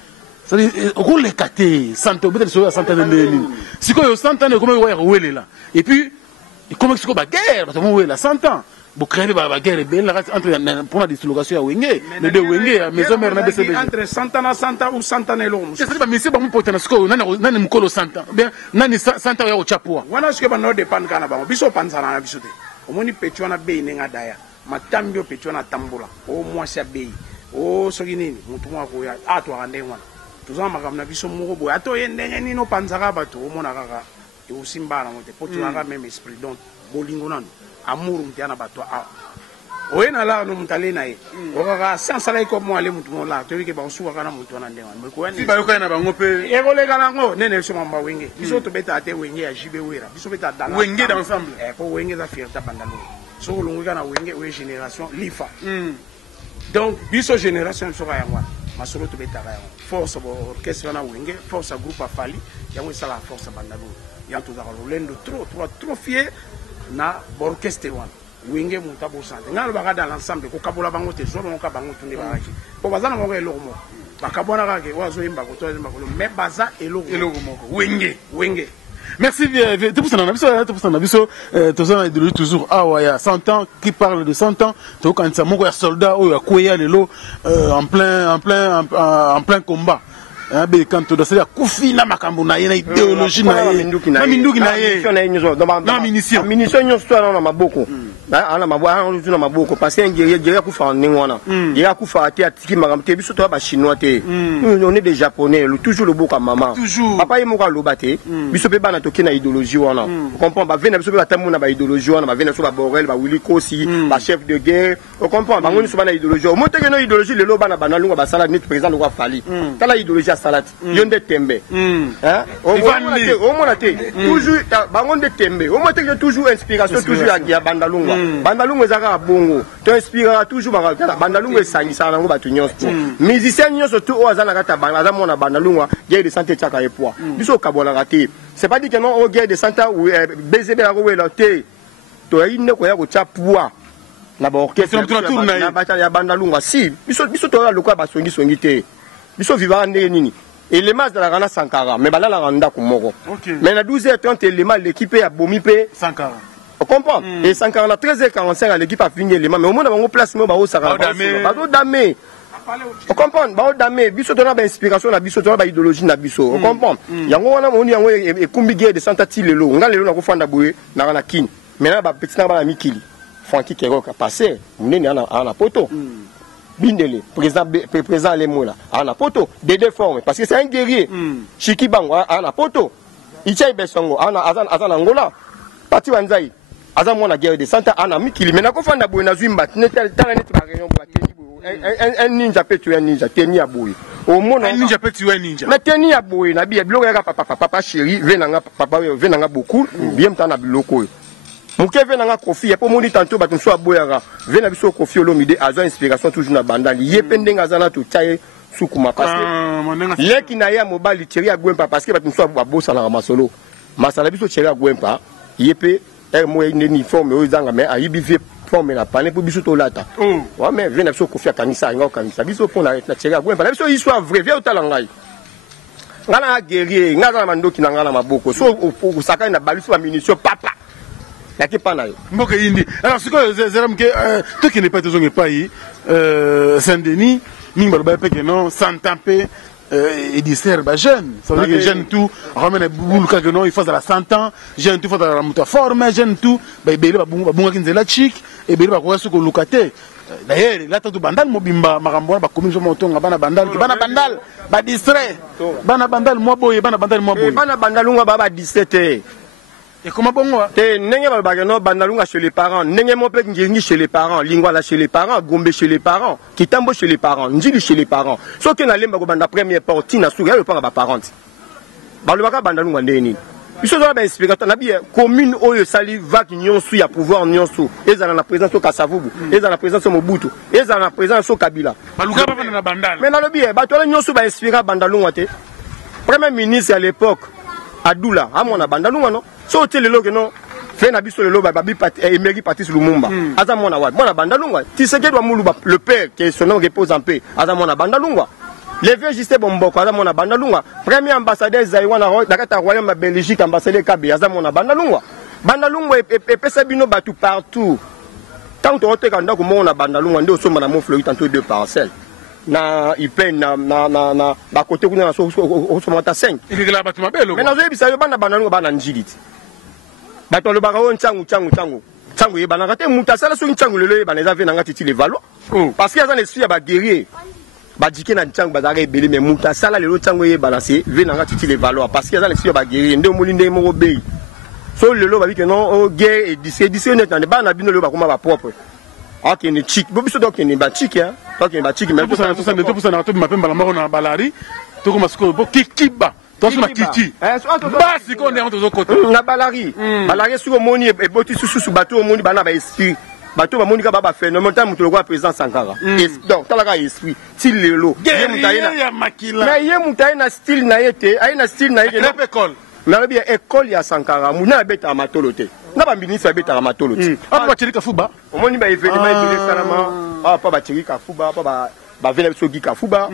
ça dit on les caté 100 ans peut-être sur 100 ans de si quoi 100 ans comment ouais ouais là et puis comment c'est quoi ba guerre parce que ouais là 100 ans bo créer ba guerre belle entre pour la dislocation ya wenge mais de wenge maison mère na BCB entre 100 ans 100 ans ou 100 anselo c'est ça ba monsieur ba mo potana sko nani mukolo 100 ans bien nani 100 ans ya ochapwa wana ce que ba no dépend kana ba biso panzana na biso te omoni petwa na bei nenga daya matambio petwa na tambola o mwasi ya bei o soki nini mutu mwako ya atwa kande wana tuzama makamna biso moko boya to yendenge nino panzaka bato omona kaka e osimbala mote potulaka même esprit donc bolingo nano amour mtiana bato a oyena la no mutale na ye okaka sans ala ko mo ale mutu mo la to yike ba osuka kana mutu na ndenga mo ko ni ba yoka na bango pe e ko le kana ngo nene so mamba wenge biso to beta ate wenge ya jibe wera biso beta dala wenge d'ensemble po wenge za fierté bandalo so longo kana wenge we génération lifa donc biso génération so ka yangwa masolo to beta ka force bo orchestre na wenge force groupe afali yango sala force bandalo ya to za lendo trop fier na orchestre wana wenge mutabo sante ngalo baka dans l'ensemble ko kabola bango te so bango ka bango tunde baraki po bazana bango eloko mo bakabona kake wazo imba ko to imba ko me baza eloko moko wenge merci bien tout pour ça na biso to ça de toujours awa ya 100 ans qui parle de 100 ans to kan sa moko ya soldat o ya koya lelo en plein combat be kanto da sala kufina makambo na ye na idéologie na ye na minduki na ye na munition nyonso to na maboko ana maboko parce que guerrier kufa ngwana guerrier kufa ati atiki makambo te biso to ba chinois te on est des japonais toujours le boka maman papa ye moka lobate biso pe bana toki na idéologie wana on comprend ba vena biso pe batamu na ba idéologie wana ba vena so ba Borel ba Willy Kosi ba chef de guerre on comprend ba ngoni so bana idéologie o mote ke no idéologie le lo bana banalunga ba sala net président lo kwa fali kala idéologie salade yonde tembe au moins toujours bangonde tembe au moins toujours inspiration toujours ya bandalunga bandalunga ezaka bongo to inspirera toujours bandalunga esangisa nango batu nyonso musicien nyonso to ozana kata banda mona bandalunga guerre de santé tchaka et poids biso kabola raté c'est pas dit que non au guerre de santé ou BZB la wela te to ine ko ya ko tchapwa na ba orchestre na bata ya bandalunga si biso to la lokwa ba songi te biso vivant ndenge nini éléments de la Rana Sankara, mais là la Randa Kumoko. Mais à 12h30, éléments l'équipe a Bomipe Sankara. On comprend. Et Sankara, à 13h45, l'équipe a fini l'élément. Mais au moins, on a place, mais on va au Sankara. on comprend ba odame biso tona ba inspiration na biso tona ba idéologie na biso on comprend yango wana moni yango e kumbi guerre de santati lelo nga lelo na ko fanda boye na kini maintenant ba petit na ba na mikili Francky Keroka passé munene ana poto Bindele président les mots là ana poto Dédé Forme parce que c'est un guerrier Chiki Bango ana poto Ichai Besongo ana azan Angola parti wanzai azan mona guerre de santa ana mikili mena ko fanda boye na zwimba tala net ba réunion ba un ninja peut tuer un ninja teni ya boye au monde un ninja peut tuer un ninja mais teni ya boye na bi biloko ya papa chéri venanga papa venanga beaucoup bien mtana biloko Mouké venanga Kofi et pour moni tantôt ba tunso aboyara vena biso Kofi Olomide azo inspiration toujours na bandali yependenga azana to tchaye sukuma parce que leki na ya mobali tiri ya gwempa parce que ba tunso abosa na masolo masala biso tiri ya gwempa yepe mo ni forme ozanga mais ayibi vie forme na pané pour biso to lata wa mais vena biso Kofi akanisa nga okanisa biso pour na tiri ya gwempa biso histoire vrai vie otalangai ngana guerrier ngana mandoki na ngana maboko so osaka na baliso ba munition papa Yaki pas nayo. Mboka indi. Alors ce que Zeram que toi qui n'est pas toujours pays Saint-Denis, mingi ba pe que non sans taper et dissert ba jeune. Ça veut dire que jeune tout ramène boule que non il faut à la 100 ans, jeune tout faut à la muta forme, jeune tout ba bele ba bunga kinzela chic et bele ba ko so ko lukate. D'ailleurs là tout bandal mobimba makambo ba commission motonga bana bandal ba distrait. Bana bandal mo boye bana bandal mo boye. Bana bandalunga ba 17. Et comment bon moi? N'engé balbagano bandalunga chez les parents, n'engé mon père ngi chez les parents, lingwala chez les parents, gombe chez les parents, kitambo chez les parents, njili chez les parents. So que na lemba go banda première partie na souga le parent ba parents. Balbaka bandalunga ndeni. Biso zo ba inspirateur na bien commune oyo sali va ki nyonso ya pouvoir nyonso. Ezala na présence au Kasavubu, ezala na présence au Mobutu, ezala na présence au Kabila. Baluka ba na bandal. Mais na lo bien ba to nyonso ba inspira bandalunga te. Premier ministre à l'époque Adoula, amona bandalunga non. So te lelo que non fait na biso lelo ba Emery Patrice Lumumba aza mona wa mona bandalungwa Tshisekedi wa Muluba le père qui son nom repose en paix aza mona bandalungwa le vieux Justin Bomboko aza mona bandalungwa premier ambassadeur Zaiwa na dakata royaume de Belgique ambassadeur Kabe aza mona bandalungwa pesa bino batu partout tant to te kanda ko mona bandalungwa ndio somba na mon fleurit tantôt deux parcelles na ipen na ba côté kuna na so mata 5 il la batu mabelo mais na zo ebisa yo bana bandalungwa bana njiliti bato le baka on tsangu ye bana kate muta sala so tsangu lelo ye bana za ve na ngati ti le valo parce que ça ne suit ba guerrier ba dike na tsangu bazaka ebele mais muta sala lelo tsangu ye bana se ve na ngati ti le valo parce que ça ne suit ba guerrier nde molinde mo obei so lelo ba bi que non guerre et d'ici net na bana bino le ba kuma ba propre ok ni chic bobiso donc ni ba chic hein donc ni ba chic mais tout ça na to mapemba la maro na balari to kuma siko bo kikiba Tosu makiki. Basi ko ndé to côté. Na balari. Balari sur moni et boti sous bateau moni bana ba esprit. Bateau ba moni ka ba phénomène tant mutu le président Sankara. Donc tala ka esprit. Style lelo. Ye mutaina makila. Mais ye mutaina style na yete, aina style na yete. École. Mais bien école ya Sankara, muna beta matolote. Na ba ministre beta matolote. Apa ba chirika fuba. Omoni ba événement ibele salama. Ah pa ba chirika fuba, pa ba vele so gika fuba.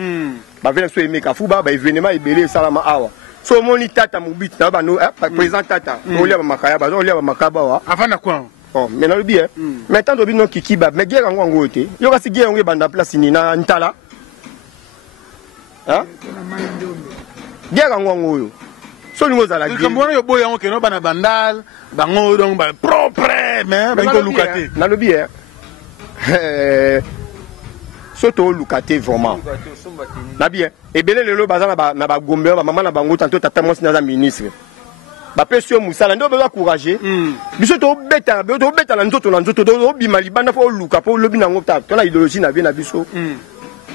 Ba vele so emeka fuba, ba événement ibele salama awa. So moni tata mobit na ba no président tata. Olia ba makaya ba, olia ba makaba wa. Avant na quoi? Oh, mais na bien. Mais tant dobi no kikiba, mais guerre ngo ngote. Yo kasi guerre ngo banda place ni na ntala. Hein? Guerre ngo ngoyo. So lingo za la guerre. Kambo yo boya ngo keno bana bandal, bango donc ba propre, mais ba ko lukate. Na lobi Soto lukate vraiment. Na bien. Et belé lelo bazana na ba gombe ba maman na bango tanto tata mo sina za ministre. Ba pesio musala ndo bezo encourager. Biso to beta na nzoto do bima libanda fo luka po lobi na ngota. To na idéologie na bien na biso.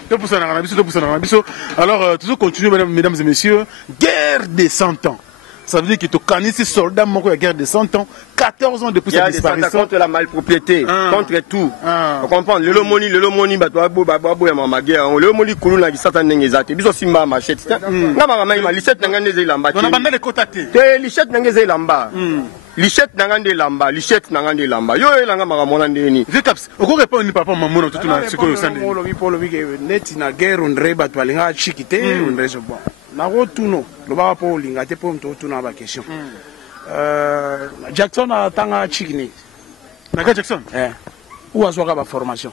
To poussa na biso. Alors toujours continuer mesdames et messieurs, guerre des 100 ans. Ça veut dire que tu connais ces soldats moko la guerre de 100 ans, 14 ans depuis sa disparition contre la malpropriété, contre tout. On comprend le moni ba to abo ya mama guerre, le moni kulu na kisata ndenge zate. Biso simba machette. Na ba mama lichette na ngande zelamba. On a bandé les cotatés. Te lichette na ngande zelamba. Lichette na ngande lamba. Yo elanga maka mona ndeni. Vikaps, oko répondre papa maman tout na ce que ça dit. Polo que net na guerre on reba to alinga chikite on reso bon. Na rotuno lo ba po linga te po mto tuna ba question. Jackson a tanga chikini. Na Jackson? Ou azwaka ba formation.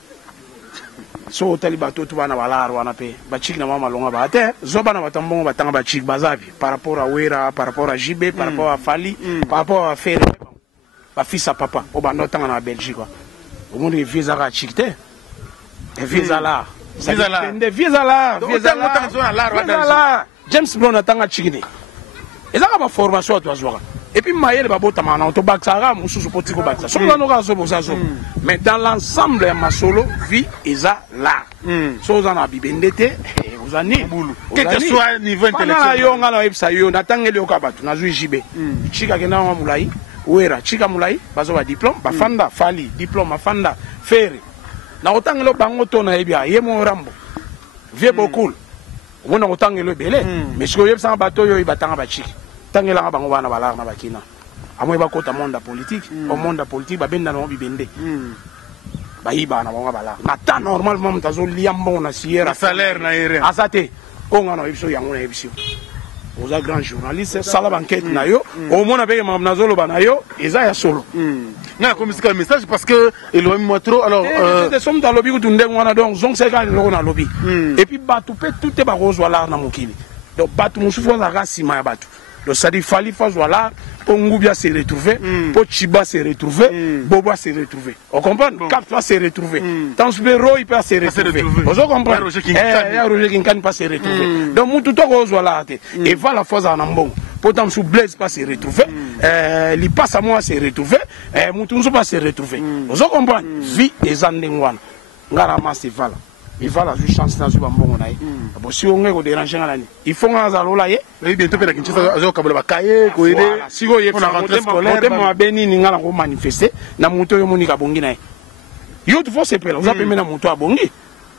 so tali bato tu bana balaro wana pe ba chik na mama longa ba te zo bana batambongo batanga ba chik bazabi par rapport à Wera, par rapport à JB, par rapport à Fali, par rapport à Ferre ba fils à papa o bando tanga na Belgique quoi au monde visa ka chik te visa là visa là James Brown atanga chik ne ezaka ba formation to azwaka et puis maïe ba bota mana to baksara mususu potiko baksa so na no ka so bozazo mais dans l'ensemble ya masolo vie eza là so za na bibendete uzani quel que soit niveau intellectuel yo ngala ebisa yo natangeli yo ka batu na zui jibe chika kena wa mulai Wera chika mulai bazo ba diplôme ba fanda Fali diplôme fanda Ferre na otangelo bango to na ebia yemo rambo vie beaucoup wona otangelo belé mais ce que yebsa bato yo ibatanga ba chiki tangela bango bana balala na bakina amwe bakota monde politique au monde politique babenda no bibende bayiba na bango balala na ta normalement mtazo liambo na sierra salaire na ere asate onga no ebiso yango na ebiso oza grand journaliste sala banquette na yo au mona beke mam nazolo bana yo eza ya solo na komisika message parce que elomi moi trop alors de somme dans lobby tunde ngwana donc zong seka lo na lobby et puis batu pe tout te ba rozwa la na mokili donc batu musufu za rasima ya batu donc ça dit Fali voilà pour Ngoubia se retrouver pour Chiba se retrouver Boba se retrouver on comprend Cap va se retrouver Tansbero il peut se retrouver on comprend Roger Kinkan pas se retrouver donc mutu to ko voilà et va la fois en ambon pour Tamsou Blaise pas se retrouver li passe à moi se retrouver mutu nso pas se retrouver on comprend vie et andengwana ngara masivala il va la chance dans un bon naï bon si on est au déranger à l'année il faut un zalola ye et bientôt peut-être qu'il s'est azo kabula bakaye ko aider si go ye on a rentré scolaire mo beni ni ngala ko manifester na moto yo monika bongi naï yo tu faut se pela vous appelez na moto a bongi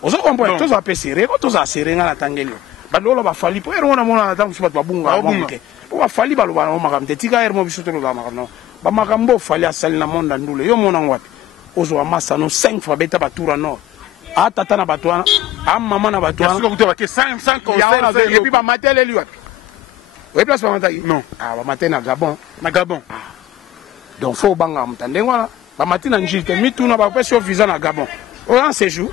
on se comprend tous a pesser ko tous a serrer ngala tangelio ba lolo ba Fali po ero na mona na suba ba bunga o ba Fali ba lo ba makamte tika er mo biso to lo ba makamno ba makambo Fali asali na monde ndule yo mona ngwapi ozo amasa no 5 fois beta ba tour nord a tata na batwana a mama na batwana siko kutoka ke 5 concert et puis ba matele lui wapi oui place ba mataki non ah ba matena Gabon donc faut banga mutande ngwana ba matina njite mituna ba pesi visa na Gabon o en séjour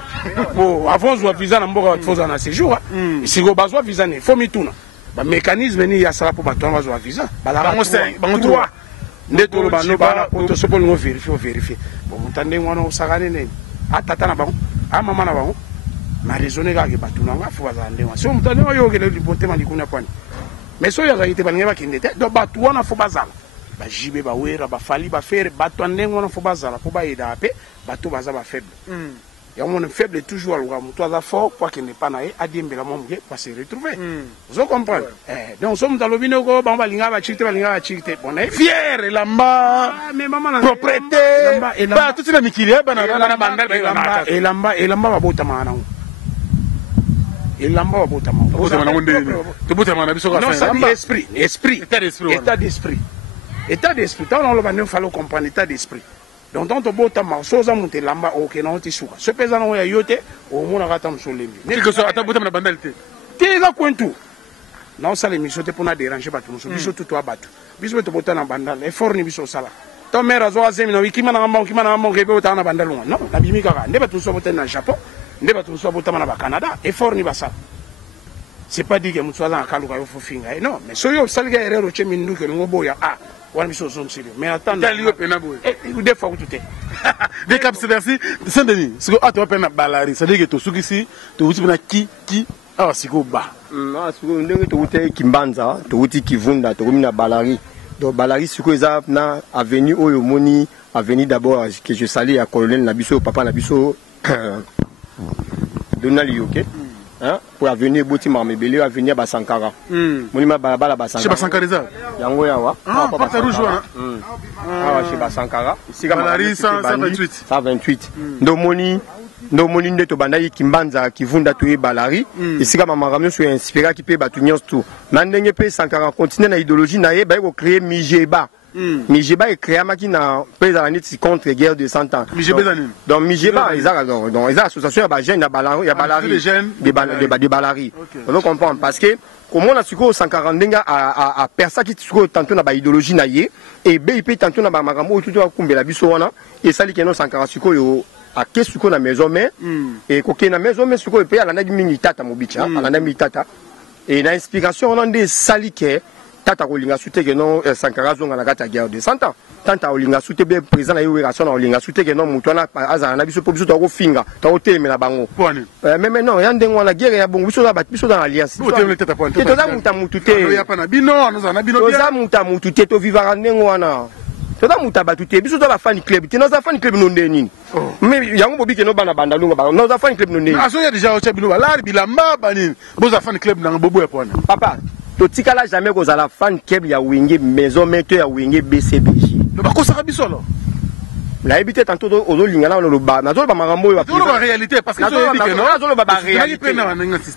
pour avant zo visa na mboka faut na séjour siko bazwa visa ne faut mituna ba mécanisme ni ya sala pour batwana bazwa visa ba la bango trois ndetolo ba no ba to sopo no vérifier bon mutande ngwana o sagane ne a tata na bango a mama na bango na raisonner ka ke batuna nga fo bazande wa so mutane wa yo ke le libote mali kuna kwani mais so ya ga ite banenge ba kindete do batu wana fo bazala ba jibe ba Wera ba Fali ba Ferre batu andengo wana fo bazala fo ba ida pe batu baza ba faible ya mon faible toujours alwa mutu aza fort quoi qu'il n'est pas nae adiembela mo mge pas se retrouver vous comprenez donc so mutalo bino ko ba balinga ba chikte bon na fier elamba mais maman na propriété ba tout na mikili bana bandal elamba ba bota mana elamba ba bota mana to bota mana biso ka fa état d'esprit tant on le va nous falloir comprendre état d'esprit donc tant to bota ma soza monte lamba o ke non ti suka so pesa no ya yote o mona ka tam so lembi quelque chose ata bota na bandal te la kwentu na osala émission te pona déranger batu so biso tout to batu biso to bota na bandal effort ni biso sala to mera zo azemi na wikima na ngamba ke bota na bandal non na bimika ka ndeba to so bota na Japon ndeba to so bota na ba Canada effort ni basala c'est pas dit que mutu ala kaluka yo fo finga non mais so yo salga erreur che mindu ke ngobo ya wana biso zone sérieux mais attends dalio penabo et des fois tout est des cap merci Saint-Denis siko ato pena balari c'est dire que to sukisi to uti na ki ah siko ba non siko ndenge to uti Kimbanza to uti Kivunda to komina balari donc balari siko eza na avenue oyo moni avenue d'abord que je salue à colonel na biso papa na biso Donald Yoke pour avenir boti mamebele avenir Basankara monima balabala Basankara chez Basankara yango yawa porte rouge wana chez Basankara sika balari 128 ndo moni ndeto bandaki Kimbanza Kivunda to balari esika mamaramo so inspiré ki pe batu nyonso to na ndenge pe Sankara continue na idéologie na ye ba ko créer Mijeba Mijeba est créé na pesa la neti contre guerre de 100 ans. Donc Mijeba ils ont association ya jeune ya balari de balari. On comprend parce que comment la suko 140 ndenga a persa qui suko tantôt na ba idéologie na ye et BIP tantôt na ba makambo tout to kumbela biso wana et sali keno 140 suko yo ake suko na maison mais et koke na maison mais suko pe ala na mingi tata mobicha ala na mi tata et na inspiration on des sali ke tata kolinga sute ke non Sankara zonga na kata guerre de 100 ans tanta olinga sute be président na yo relation na olinga sute ke non mutu na azana na biso po biso to ko finga to teme na bango mais non yande ngwana guerre ya bongo biso na bat biso dans alliance to za muta mutute ya pana bino na bino to za muta mutute to vivara ngwana to za muta batute biso to ba fan club te no za fan club no ndeni mais yango bobi ke no bana bandalunga ba no za fan club no ndeni aso ya déjà o chabino balari bilamba bani bo za fan club na bobo ya pona papa to tikala jamais ko za la fan club ya wenge maison maître ya wenge BCBJ ba ko saka bisolo la habité tantôt au lingana le ba na zo ba marambo ba la réalité parce que zo dit que non zo ba réalité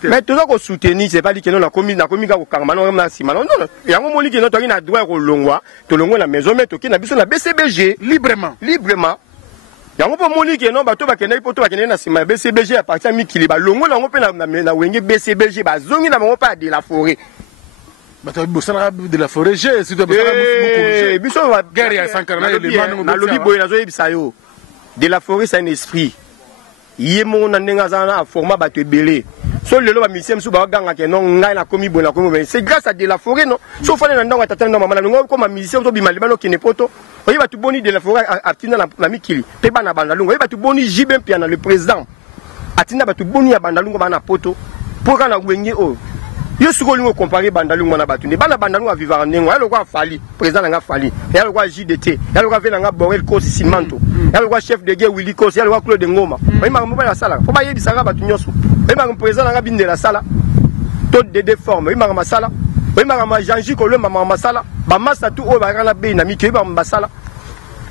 mais to ko soutenir c'est pas dit que non la commune ka ko kangama non na sima non yango moni que non to na droit ko longwa to longwa na maison mais to ki na biso na BCBG librement yango po moni que non ba to ba kende po to ba kende na sima BCBG à partir mikili ba longwa yango pe na wenge BCBG ba zongi na bango pa de la forêt bato bosala de la forêt j'ai surtout bosala biso guerre ya Sankara na le na lobi boy na zo yebisa yo de la forêt c'est un esprit yemo na ndenga zana format bato ebele so lelo ba misem su ba ganga ke non ngai na komi bona komi mais c'est grâce à de la forêt non so fane na ndanga tata na mama na ngo ko ma misem so bima libano kene poto oyi batu boni de la forêt atina na mikili pe bana bandalungu oyi batu boni jibem pia na le président atina batu boni ya bandalungu bana poto pour kana wenge o yo suko lingo comparer bandalungu na batu ne bana bandalungu a vivre nengo ya lokwa fali président nga fali ya lokwa JDT ya lokwa vena nga Borel Kosi Simanto ya lokwa chef de guerre Willy Kosi ya lokwa Claude Ngoma oyima mo ba sala fo ba yebisa nga batu nyoso oyima mo président nga bindela sala to de forme oyima nga masala oyima nga Jean-J Kolomba mama masala ba masa tu o ba kana be na miki ba mbasala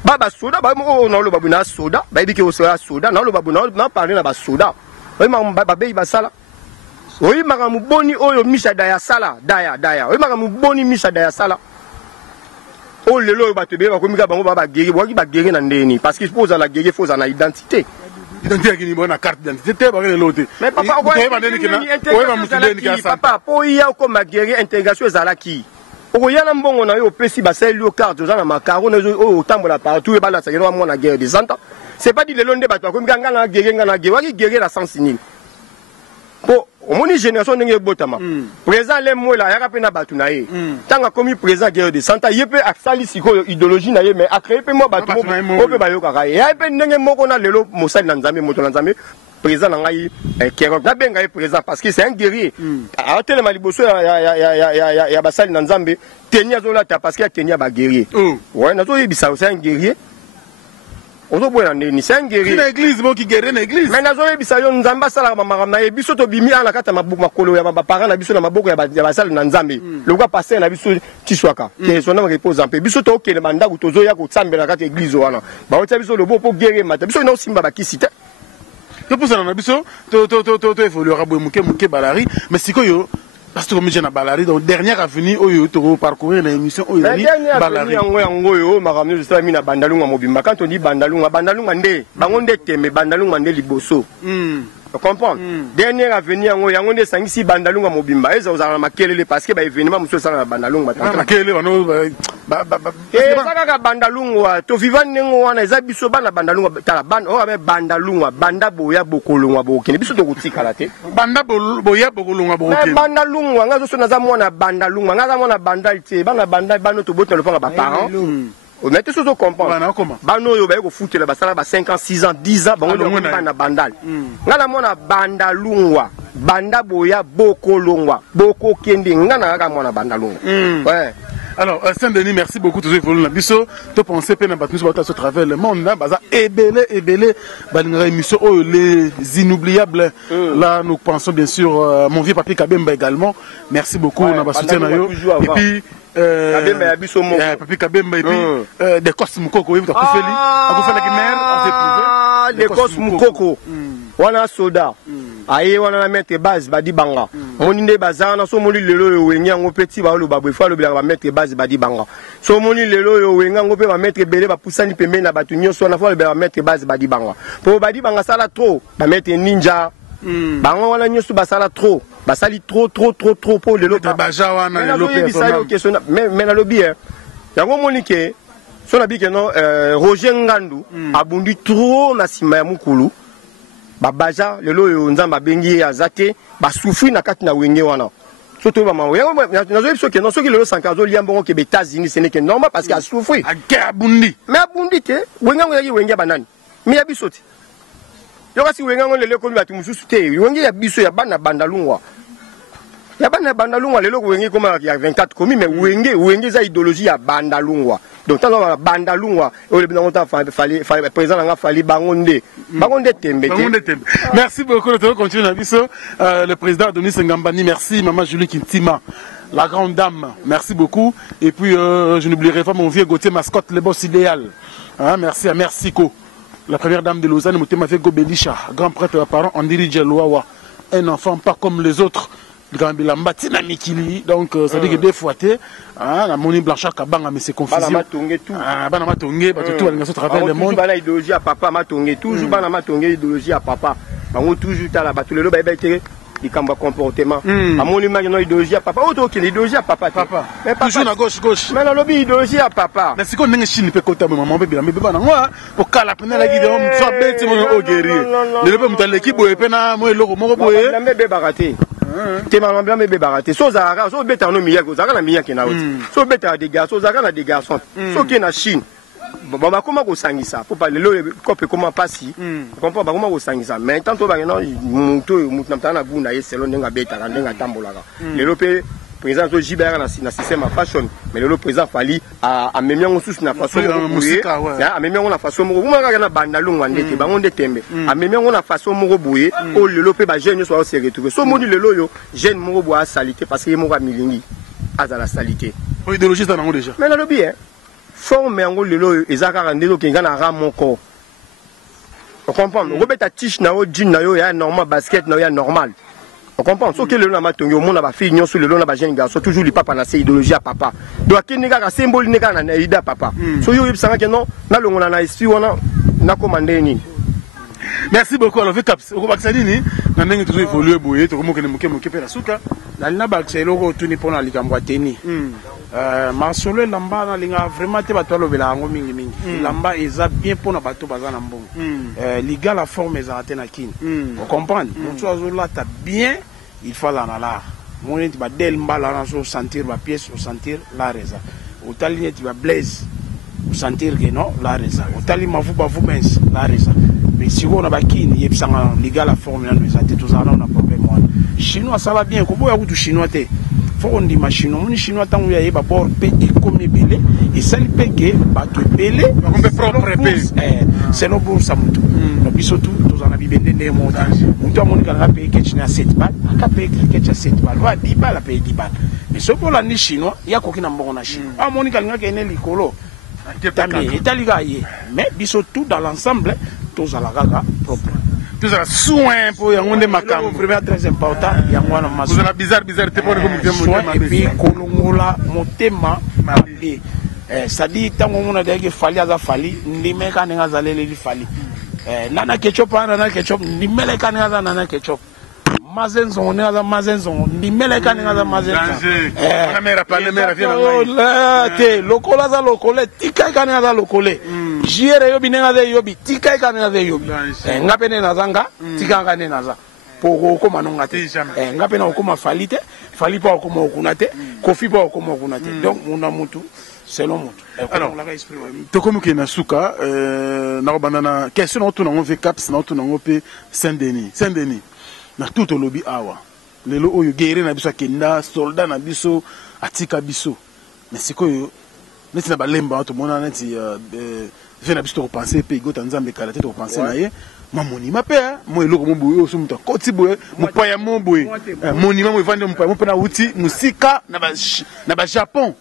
baba soda ba mo na lo babu na soda ba yebike o soda na lo babu na parler na ba soda oyima ba be ba sala oyi makamu boni oyo misha daya sala daya oyi makamu boni misha daya sala o lelo oyo bato be ba komika bango ba geri waki ba geri na ndeni parce que faut la geri faut na identité qui bona carte d'identité ba lelo te mais papa oyi ba ndeni kina oyi ba mutundeni ka papa po ya ko mageri intégration ezalaki okoyana mbongo na yo pesi ba sel yo carte za na makaro na oyo tambola partout e ba la sakeno mo na guerre des années c'est pas dit lelo nde bato komika ngana geri waki geri la sens ni po omoni génération ndenge botama président le mola yaka pe na batu na ye tanga komi président guerre de santa yepe aksali siko idéologie na ye mais a créé pe mo batu mo pe bayoka ka ye pe ndenge moko na lelo mosali na nzambe moto na nzambe président na ngai kero na benga ye président parce que c'est un guerrier a tele maliboso ya basali na nzambe tenia zola ta parce que tenia ba guerrier ouais na zo yebisa c'est un guerrier ozo boya ndeni c'est un guerrier na église mo ki guerrier na église mais nazo yebisa yo nzamba sala mama na biso to bimi ala kata mabuku makolo ya ba parents na biso na maboko ya basala na nzambe lokwa passer na biso tiswaka ke sona repose en paix biso to okele mandaku tozo ya ko tsambela kata église wana ba otya biso lobo po guerrier mata biso na osimba bakisite to pusana na biso to évoluera boy muke balari mais sikoyo parce que comme j'ai na balari donc dernière avenue oyo to parcourir na émission oyo ni balari yango yo makamno je sais mina bandalunga mobimba quand on dit bandalunga nde bango nde teme bandalunga nde liboso tu comprends dernière avenue yango nde sangisi bandalunga mobimba eza ozala makelele parce que ba événement muso sala bandalunga makelele bano saka bandalunga to vivant nengo wana eza biso bana bandalunga tala ban o ba bandalunga banda boya bokolunga bokene biso to kutikala te banda boya bokolunga bokene bandalunga ngazo sona za mona bandalunga ngaza mona bandal te bana bandal bano to botna le fanga ba parents on était sous comprendre bano yo ba ko foutela ba sala ba 5 ans 6 ans 10 ans bango bana bandal ngala mona bandalunga banda boya bokolunga boko kende ngana ga mona bandalunga ouais. Alors, Saint-Denis, merci beaucoup. Toujours évolué. Biso, tu pensais que nous à travers le monde. Baza ébélé, émission les inoubliables. Là, nous pensons bien sûr mon vieux papi Kabemba également. Merci beaucoup. On a soutien et puis papi Kabemba et puis des costumes coco. Des costumes coco. Wana soda. Aye wana na mettre base badi banga moni nde bazana so moni lelo yo wenga ngo petit ba lo babwe fa lo bila ba mettre base badi banga so moni lelo yo wenga ngo pe ba mettre bele ba pusani pembe na batu nyoso na fa lo ba mettre base badi banga po badi banga sala trop ba mettre ninja bango wana nyoso ba sala trop ba sali trop po lelo ba baja wana lelo pe mais na lobi yango moni ke so na bike non Roger Ngandu abundi trop na sima ya mukulu babaja lelo yo nzamba bengi azate ba souffri na kati na wenge wana surtout ba mawo nazo biso ke non soki lelo sankazo liambongo ke États-Unis ce n'est que normal parce qu'il a souffri abundi mais abundi te wenga ngo ya wenge banani mais ya biso te yo kasi wenga ngo lelo ko batu mususu te wenge ya biso ya bana bandalungwa ya bana bandalungwa lelo ko wenge koma ya 24 komi mais wenge za idéologie ya bandalungwa donc tant bandalungwa o le bina ngota fali président nga fali bangonde tembe. Merci beaucoup. Nous continuons à biso le président Adonis Ngambani, merci maman Julie Kintima, la grande dame, merci beaucoup. Et puis je n'oublierai pas mon vieux Gauthier mascotte, le boss idéal. Hein, merci à Mercico, la première dame de Lausanne, Moutema Fego Belisha, grand prêtre à parents, on dirige Loawa, un enfant pas comme les autres. Donc ça dit que des fois la monnaie blanche kabanga mais c'est confusion. Bana matongé tout. Bana matongé tout à travers le monde. Bana idéologie à papa matongé toujours bana matongé idéologie à papa. Bango toujours ta la batule le ba été il kamba comportement. À mon image non idéologie à papa. Auto que l'idéologie à papa. Mais toujours à gauche. Mais la lobby idéologie à papa. Mais c'est qu'on n'est chine peut côté maman bébé mais bébé na pour kala pena la guide on soit bête mon ogeri. Le peut m'ta l'équipe boye pena moi loko moko boye. La bébé baraté. Te malambia me baraté so zara so beta no miya ko zara na miya ke na oti so beta des garçons zara na des garçons so ki na Chine ba koma ko sangisa faut pas le copé comment passer comprend ba koma ko sangisa mais tant to ba no mutu na mtana buna ye selon nga beta na nga tambola le lope président so jibera na système fashion mais le président fali a memia ngosusu na façon musique a memia na façon mo ka na bandalungwa ndete bango ndetembe a memia na façon mo boye o le lope ba jeune so se retrouver so moni le loyo jeune mo boa salité parce que mo ka milingi azala salité o idéologie ça nango déjà mais na lobi forme yango le loyo ezaka ndelo ke ngana ra moko on comprend robeta tiche na o jean na yo ya normal basket na yo ya normal. On comprend. Ce que le lama tongi au monde a fait union sur le lama jeune garçon toujours lui papa na ses idéologie à papa. Donc qui n'est qu'un symbole n'est qu'un ida papa. So yo ibsanga que non na longo na ici wana na commandé ni. Merci beaucoup. Alors fait caps. Au Baxadi ni na ndenge toujours évoluer boyer to komo ke moke pe la suka. La lina baxelo ko tuni pona likambo teni. Masolo lamba na linga vraiment te bato lobela ngo mingi. Lamba eza bien pona bato bazana mbongo. Liga la forme eza na kin. Vous comprenez? Mutu azola ta bien, il faut la l'art. Mon ti ba del mbala na so sentir ba pièce, au sentir la reza. Au tali ti ba blaze, au sentir que non la reza. Au tali mavu ba vumens la reza. Mais si on a ba kin yebsanga liga la forme na nous ate tous on a problème moi. Chinois ça va bien ko boya ku chinois te. Faut on dit machine on chinois tant ya ba bord pe et comme belé et ça pe que ba to belé on peut propre pe c'est no bourse à mutu no biso tout tous en a bibende ne mo mutu amoni kala pe que china 7 balles aka pe que 7 balles wa 10 balles pe 10 balles mais ce pour la ni chinois ya ko kina mbongo na chine amoni kala ngake ne likolo tamé italiga ye mais biso tout dans l'ensemble tous à la gaga propre. Tout ça soin pour yango nde makam vraiment très important yango na maso. Vous avez bizarre te pour et puis kolongola motema mabe. Ça dit tango mona deke fali aza fali ndimeka nenga zalele li fali. Nana ketchup ndimeleka nenga za nana ketchup. Mazenzo nenga mazenzo ndimeleka nenga za mazenzo. La mère pas la mère vient te lokola za lokole tika nenga za lokole. Jiere yobi nenga za yobi tika nenga za yobi. Ngapene nazanga tika ngane naza. Pour okoma nonga te. Ngapena okoma fali te, fali pa okoma okunate, kofi pa okoma okunate. Donc mona mutu selon mutu. Alors tokomu ke na suka na banana question na tuna ngove caps na tuna ngope Saint-Denis na tout lobby awa lelo oyo guerre na biso kenda soldat na biso atika biso mais sikoyo neti na balemba to mona neti ve na biso to penser pe go tanzambe kala te to penser na ye mamoni mapea mo eloko mo boye oso muta koti boye mupaya mo boye moni mo vande mupaya mo pena uti musika na ba Japon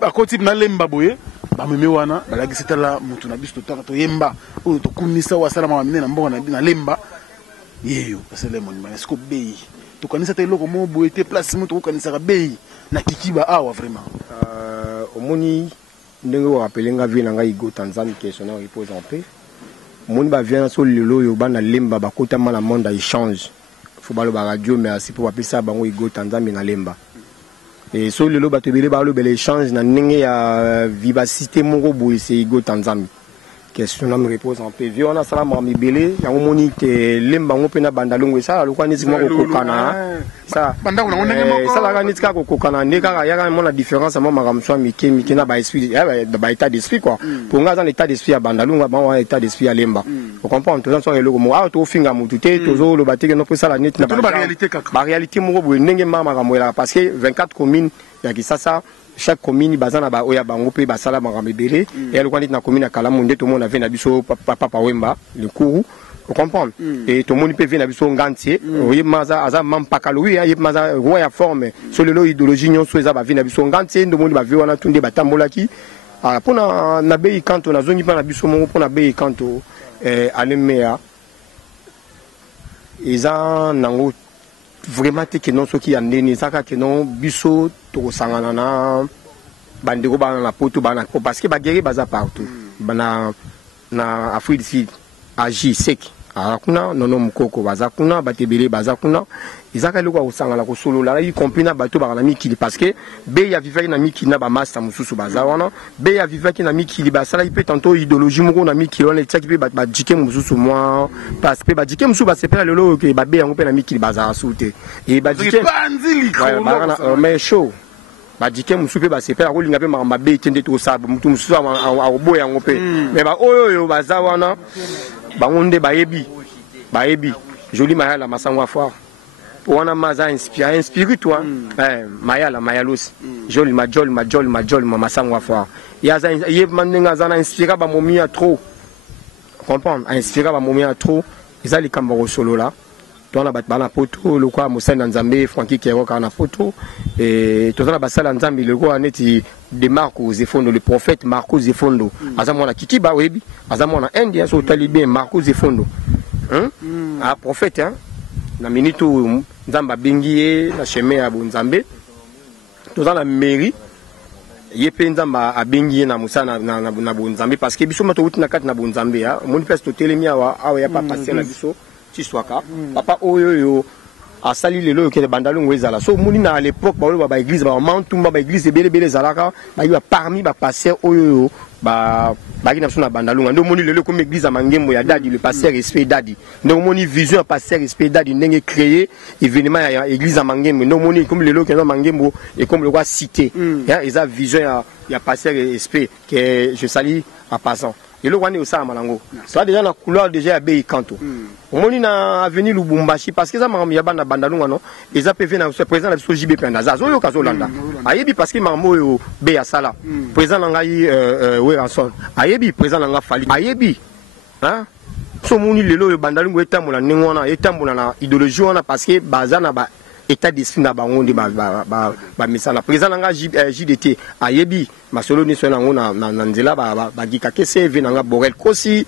akoti na lemba boye ba meme wana balagi setala mutu na biso to yemba oyo to kunisa wasala mamine na mbongo na lemba yeyo c'est le monument est-ce que bei to kanisa te loko mo boye te place mo to kanisa ka bei na kikiba awa vraiment omoni ndenge wa rappeler vie na nga igo Tanzanie question na repose en paix moni ba vient sur lelo yo bana lemba ba kota mala monde échange faut balo ba radio mais asi pour appeler ça bango igo Tanzanie na lemba et so lelo bato ebele baloba l'échange na ndenge ya vivacité moko boye c'est ego tanzami question na me repose en peu vieux on a sala mami belé yango moni te lemba ngo pena bandalongo ça lokwa neti moko kokana ça banda kuna ndenge moko ça la ganiti ka kokana ndeka ya mona différence ama makamswa mike na ba esprit ba état d'esprit quoi pour nga dans l'état d'esprit ya bandalongo ba état d'esprit ya lemba on comprend tout ça eloko mo a to finga mutu te tozo lo bateke no pesa la net na ba réalité moko boye ndenge mama makamwela parce que 24 communes ya kisasa chaque commune bazana ba oya bango pe basala makambe belé et elle kwandi na commune ya Kalamunde tout le monde avait na biso papa Wemba le Kourou vous comprenez et tout le monde peut venir na biso ngantie oye maza aza mampakaloui ya maza roi ya forme sur le idéologie nyonso eza ba venir na biso ngantie ndo monde ba vi wana tunde batambolaki pona na bei kanto na zongi pa na biso mongo pona bei kanto alemea eza nango vraiment te que non ce qui andeni saka que non biso to sangana na bandeko bana na poto bana parce que bageri baza partout bana na Afrique du Sud agi sec akuna nono mukoko baza kuna batebele baza kuna izaka loko usangala ko solo la y compris na bato bana mikili parce que be ya vivaki na mikili na ba master mususu baza wana be ya vivaki na mikili basala ipe tantôt idéologie moko na mikili on etaki pe ba dike mususu moi parce que ba dike mususu ba sepela lelo ke ba be yango pe na mikili baza soute et ba dike mais chaud ba dike mususu pe ba sepela ko linga pe ma be tende to sa mutu mususu a obo yango pe mais ba oyo baza wana bangonde bayebi joli mayala masangwa foire wana maza inspiré toi mayala mayalos joli majol masangwa foire yaza yeb manenga zana inspiré ba momia trop comprendre inspiré ba momia trop ezali kamba solo là toi na batbana poto le quoi Mosenda Nzambe Francky Kero kana photo et tozana basala Nzambe le quoi neti de Marco Zefondo le prophète Marco Zefondo azamona kikiba webi azamona India so talibé Marco Zefondo ah prophète hein na minute Nzamba bengié na chemin ya Nzambe tozana mairie yepe Nzamba abengié na musana na Nzambe parce que biso mato utina kat na Nzambe ha moni place to telemia awa ya pas passer na biso Tiswaka papa oyo a sali lelo ke bandalongo ezala so moni na à l'époque ba église ba mantumba ba église belé zalaka ba yo parmi ba pasteur oyo ba kina sona bandalongo ndo moni lelo comme église mangembo ya dadi le pasteur respect dadi ndo moni vision ya pasteur respect dadi ndenge créer événement ya église mangembo ndo moni comme lelo ke no mangembo et comme le roi cité ya eza vision ya pasteur respect que je salue en passant et le roi ne osama malango ça déjà na couleur déjà ya bei kanto omoni na avenue Lubumbashi parce que ça mama ya banda bandalunga non eza PV na président la biso JB Pendaza zo yo kazolanda ayebi parce que mama yo be ya sala président ngai Weranson ayebi président nga Fali ayebi hein so moni lelo bandalunga etambola ningona etambola na idéologie wana parce que bazana ba état d'esprit na bango ndi ba misala président nga JDT ayebi masolo ni so na ngona na nzela ba gika ke CV na Borel Kosi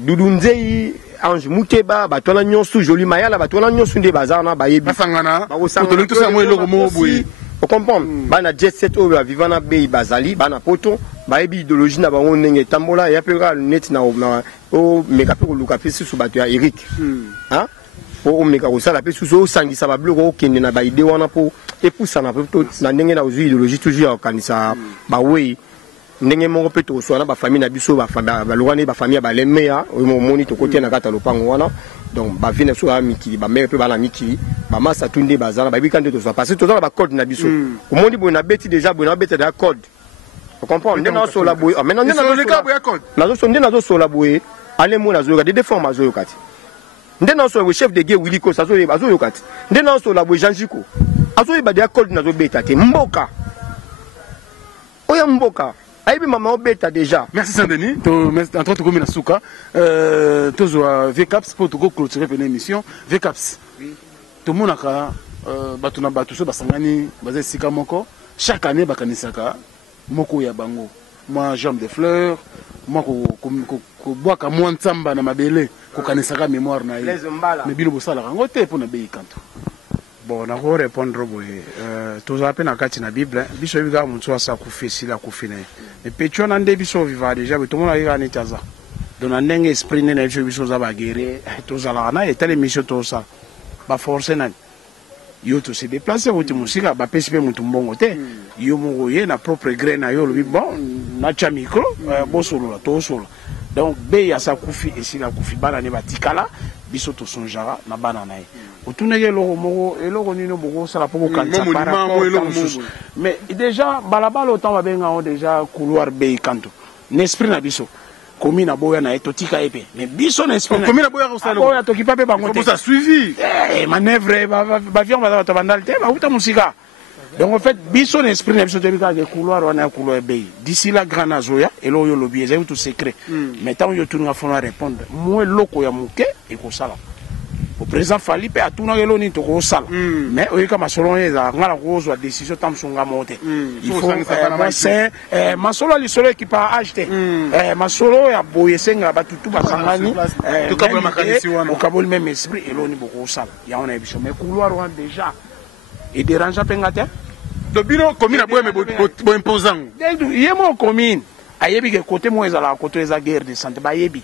Dudunzei Ange Muteba batona nyonso joli mayala batona nyonso nde bazana bayebi basangana otolo tout ça mo eloko mo boye on comprend bana jet set o ba vivana be bazali bana poto bayebi idéologie na bango ndenge tambola ya pera net na o meka pe ko luka pe su bato ya Eric hein o meka ko sala pe su so sangisa ba bloko o kende na ba idée wana po epusa na pe na ndenge na idéologie toujours kanisa ba we ndenge moko pe to so na ba famille na biso ba longane ba famille ba lemea o moni to côté na kata lopango wana donc ba vina so amiki ba mère pe ba na miki ba masa tunde bazala ba bikande to so parce que to ba code na biso o moni bo na beti déjà bo na beti da code on comprend ndena so la boy maintenant ndena le cas boya code na so ndena so la boy ale mo na zo ka de formes zo yokati ndena so le chef de guerre Wiliko sa zo yokati ndena so la boy Janjiko azo ba de code na zo beta te mboka oya mboka aibi mama obeta déjà merci Saint-Denis to entre to komina suka to zo VCAPS pour to go clôturer une émission VCAPS to monaka batu na batu so basangani baza sika moko chaque année bakanisaka moko ya bango moi jambe de fleurs moi ko boaka moi ntsamba na mabele ko kanisaka mémoire na ye mais bilo bosala rango te pour na bei kanto. Bon, on va répondre tous appels na kati na Bible biso biga muntu asa kufesi la kufina mais petio na nde biso viva déjà tout le monde a gagné taza donc na ndenge esprit na biso za bagere tous ala na et telle mission tout ça ba forcer na yo to se déplacer oti musika ba pesi pe mutu mbongo te yo moko ye na propre gré na yo lobi bon na cha micro bo solo la to solo donc be ya sa kufi esila kufi bana ne batikala biso to sonjara na bana na ye otuneke eloko moko eloko nino boko sala po kokanisa par rapport mais déjà balabala autant babenga o déjà couloir be kanto n'esprit na biso komi na boya na etotika epe mais biso na esprit komi na boya ko sala boya to kipa pe bango te ça suivi manœuvre ba vion ba to bandal te ba uta musika donc en fait biso na esprit na biso te bika ke couloir wana couloir be d'ici la grande azoya elo yo lobby ezai tout secret mais tant yo tunga fona répondre moi loko ya muke e ko sala au président Fali pe atuna yelo ni to ko sala mais oyeka masolo yeza ngala ko zo décision tam sunga monte il faut c'est masolo li solo qui pas acheter masolo ya boyesenga batutu basangani to kabula makanisi wana o kabuli même esprit elo ni boko sala ya on a biso mais couloir wana déjà et dérange pengate do bino commune boye me bo imposant yemo commune ayebi ke côté mo ezala côté eza guerre de santé bayebi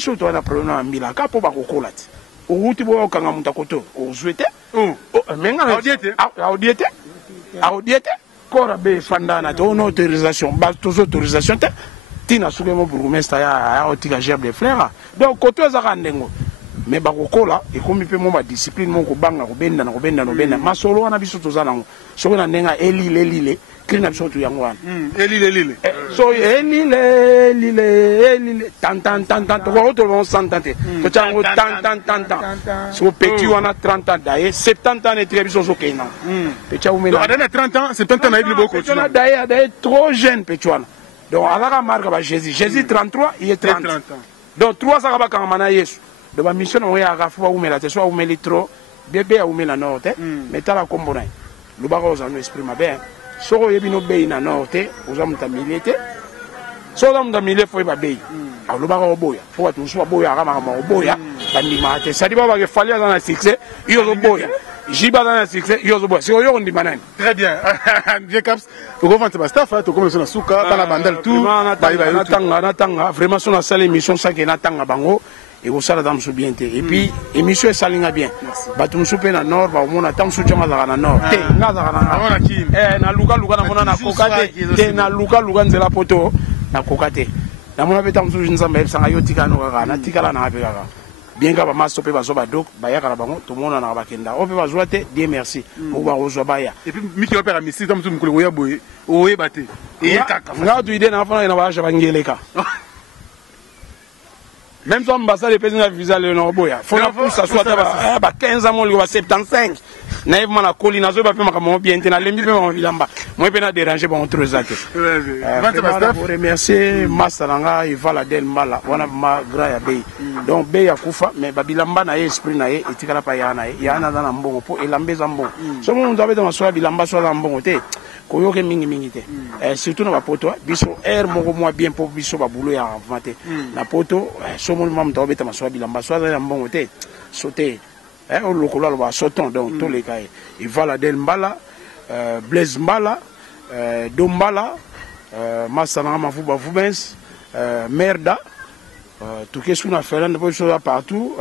so to na problème na mbila ka po ba kokola ti o huti bo kanga muta koto o zwete menga audiete kora be fandana to no autorisation ba to autorisation te tina suke mo bourgmestre ya otika gerbe de fleur donc koto za kandengo mais ba kokola e komi pe mo ba discipline mo ko banga ko benda masolo wana biso to za nango so na nenga elile krina biso to yango wana elile so elile tan to ko to bon santante to chango tan so petit wana 30 ans daye 70 ans et très biso so keina petit ou mena donc 30 ans 70 ans na ibli boko tu daye trop jeune petit wana donc alaka marque ba Jésus 33 il est 30 donc 3 ça ba kanga Yesu de ba mission on ya ga fo umela te so umeli trop bébé a umela norte mais tala kombo na lu ba ko za no esprit mabe so yebi no be na norte uza mutamilete so da mutamile fo ba be a lu ba ko boya fo watu so boya ga ma boya bandi ma te sadi ba ke fali na succès yo zo boya jiba na succès yo zo boya si yo ndi manani très bien bien caps to go vante ba staff to comme so na suka bana bandal tout na tanga vraiment so na salle émission ça que na tanga bango et au sala dans bien et puis émission salinga bien batu musupe na nord ba mona tam su chama za na nord te na za na kim na luka na mona na kokate te na luka nzela poto na kokate na mona beta musu nzamba sanga yo tika no ga na tika la na be ga bien ka ba mastope ba zo ba dok ba ya kala bango to mona na ba kenda o pe ba zo te Dieu merci mo ba zo ba ya et puis miki opera misi tam su mukule ya boye o ye bate e kaka nga tu ide na fana na ba jaba ngeleka même si on a des personnes qui visent le Norboya, il faut que ça soit 15 ans, 75. Naïf mana koli na zo ba pe makamo bien tena lembi pe ma vilamba moi pe na déranger ba entre zate pour remercier Masalanga et Valadel Mbala wana ma grand ya bei donc bei ya kufa mais ba bilamba na esprit na ye etikala pa ya na ye ya na na mbongo po elambeza mbongo so mo nzabe dans so bilamba so la mbongo te koyoke mingi te surtout na ba poto biso air moko moi bien pour biso ba boulot ya vanté na poto so mo mam tabe ta so bilamba so la mbongo te sauter au local va sautant donc tous les cas et Valadel Mbala Blaise Mbala Dombala Masana Mafuba Fubens Merda tout ce qu'on a fait là de partout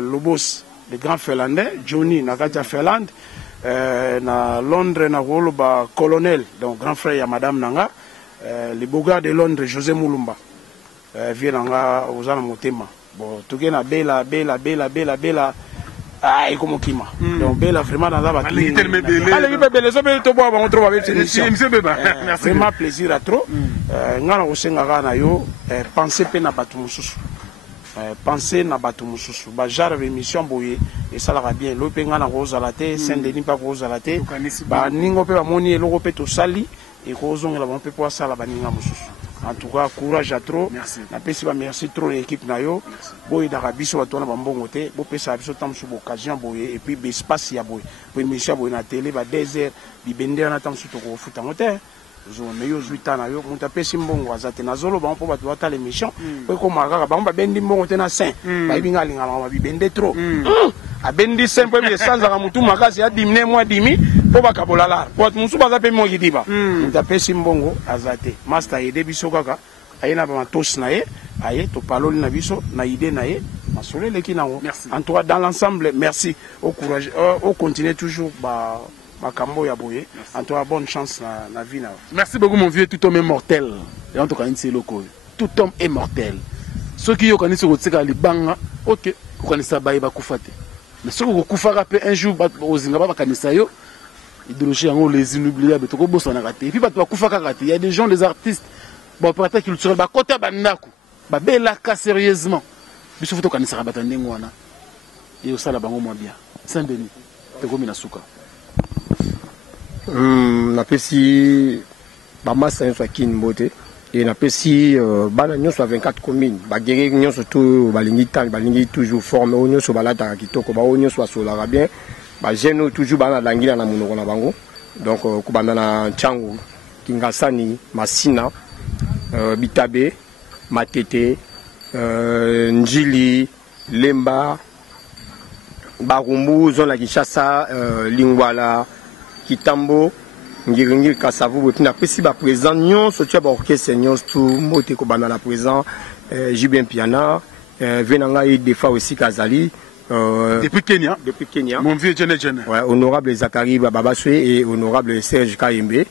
Lobos le grand Finlandais Johnny Nagatia Finland na Londres na ba colonel donc grand frère ya madame Nanga les beaux gars de Londres José Moulumba vient Nanga aux ana motema bon tout na bela ah et comme kima donc bela vraiment dans la allez bela so be to bo ba trop avec monsieur Beba merci vraiment plaisir à trop ngana ko senga kana yo penser pe na batu mususu penser na batu mususu ba genre émission boye et ça la bien lo pe ngana ko zalate Saint-Denis pas ko zalate ba ningo pe ba moni eloko pe to sali et ko zongela ba pe po sala ba ninga mususu. En tout cas, courage à trop. Merci. Merci trop l'équipe Nayo. Boy d'Arabiso à toi na bambongo te. Bo pesa biso tam sur occasion boy et puis espace ya boy. Pour émission boy na télé ba désert bi bende na tam sur to ko futa mote. Zo meyo zuita na yo monta pesi mbongo azate na zolo ba po ba to ta l'émission. Ko ko maka ba ba bendi mbongo te na saint. Ba binga linga ba bi bende trop. A bendi simple mais sans za mutu makasi a dimne moi dimi po ba kabolala. Po musu ba za pe mo gidiba. Monta pesi mbongo azate. Master ide biso kaka ayena ba tos na ye aye to paloli na biso na ide na ye Merci. En tout cas, dans l'ensemble, merci. Au courage. Au continuer toujours. Bakambo Yaboye. En tout cas, bonne chance dans la vie. Merci beaucoup, mon vieux. Tout homme est mortel. Et en tout cas, tout homme est mortel. Ceux qui ont connu ce que c'est banga, ok, vous connaissez ça, bah, kufate. Mais ceux qui ont kufara un jour, aux Zingaba, Kanisayo, idéologie en haut, les inoubliables, tout le monde s'en a raté. Et puis, bah, kufaka raté. Il y a des gens, des artistes, bon, opérateurs culturels, bah, côté bandaku, bah, belaka sérieusement. Il faut que ça soit batandengwana. Et ça, la bango moins bien. Saint-Denis, t'es comme une souka. Napesi bamasa nyonso akini mbote et napesi bana nyonso 24 communes bagere nyonso to balingi toujours forme o nyonso balata kitoko ba o nyonso asolaka bien ba jeune toujours bana langila na munoko na bango donc kubanda na Tchangu Kingasani Masina Bitabe Matete Njili Lemba Barumbu zone la Kinshasa Lingwala Kitambo, Ngiringir Kasavu, Botina, Pessi, présent, Nyon, Sotia, Orchestre, Nyon, tout, Mote, Kobana, la présent, Jibien Piana, Venanga et des fois aussi Kazali. Depuis Kenya. Depuis Kenya. Mon vieux Djene. Ouais, honorable Zakari Babaswe et honorable Serge Kayembe.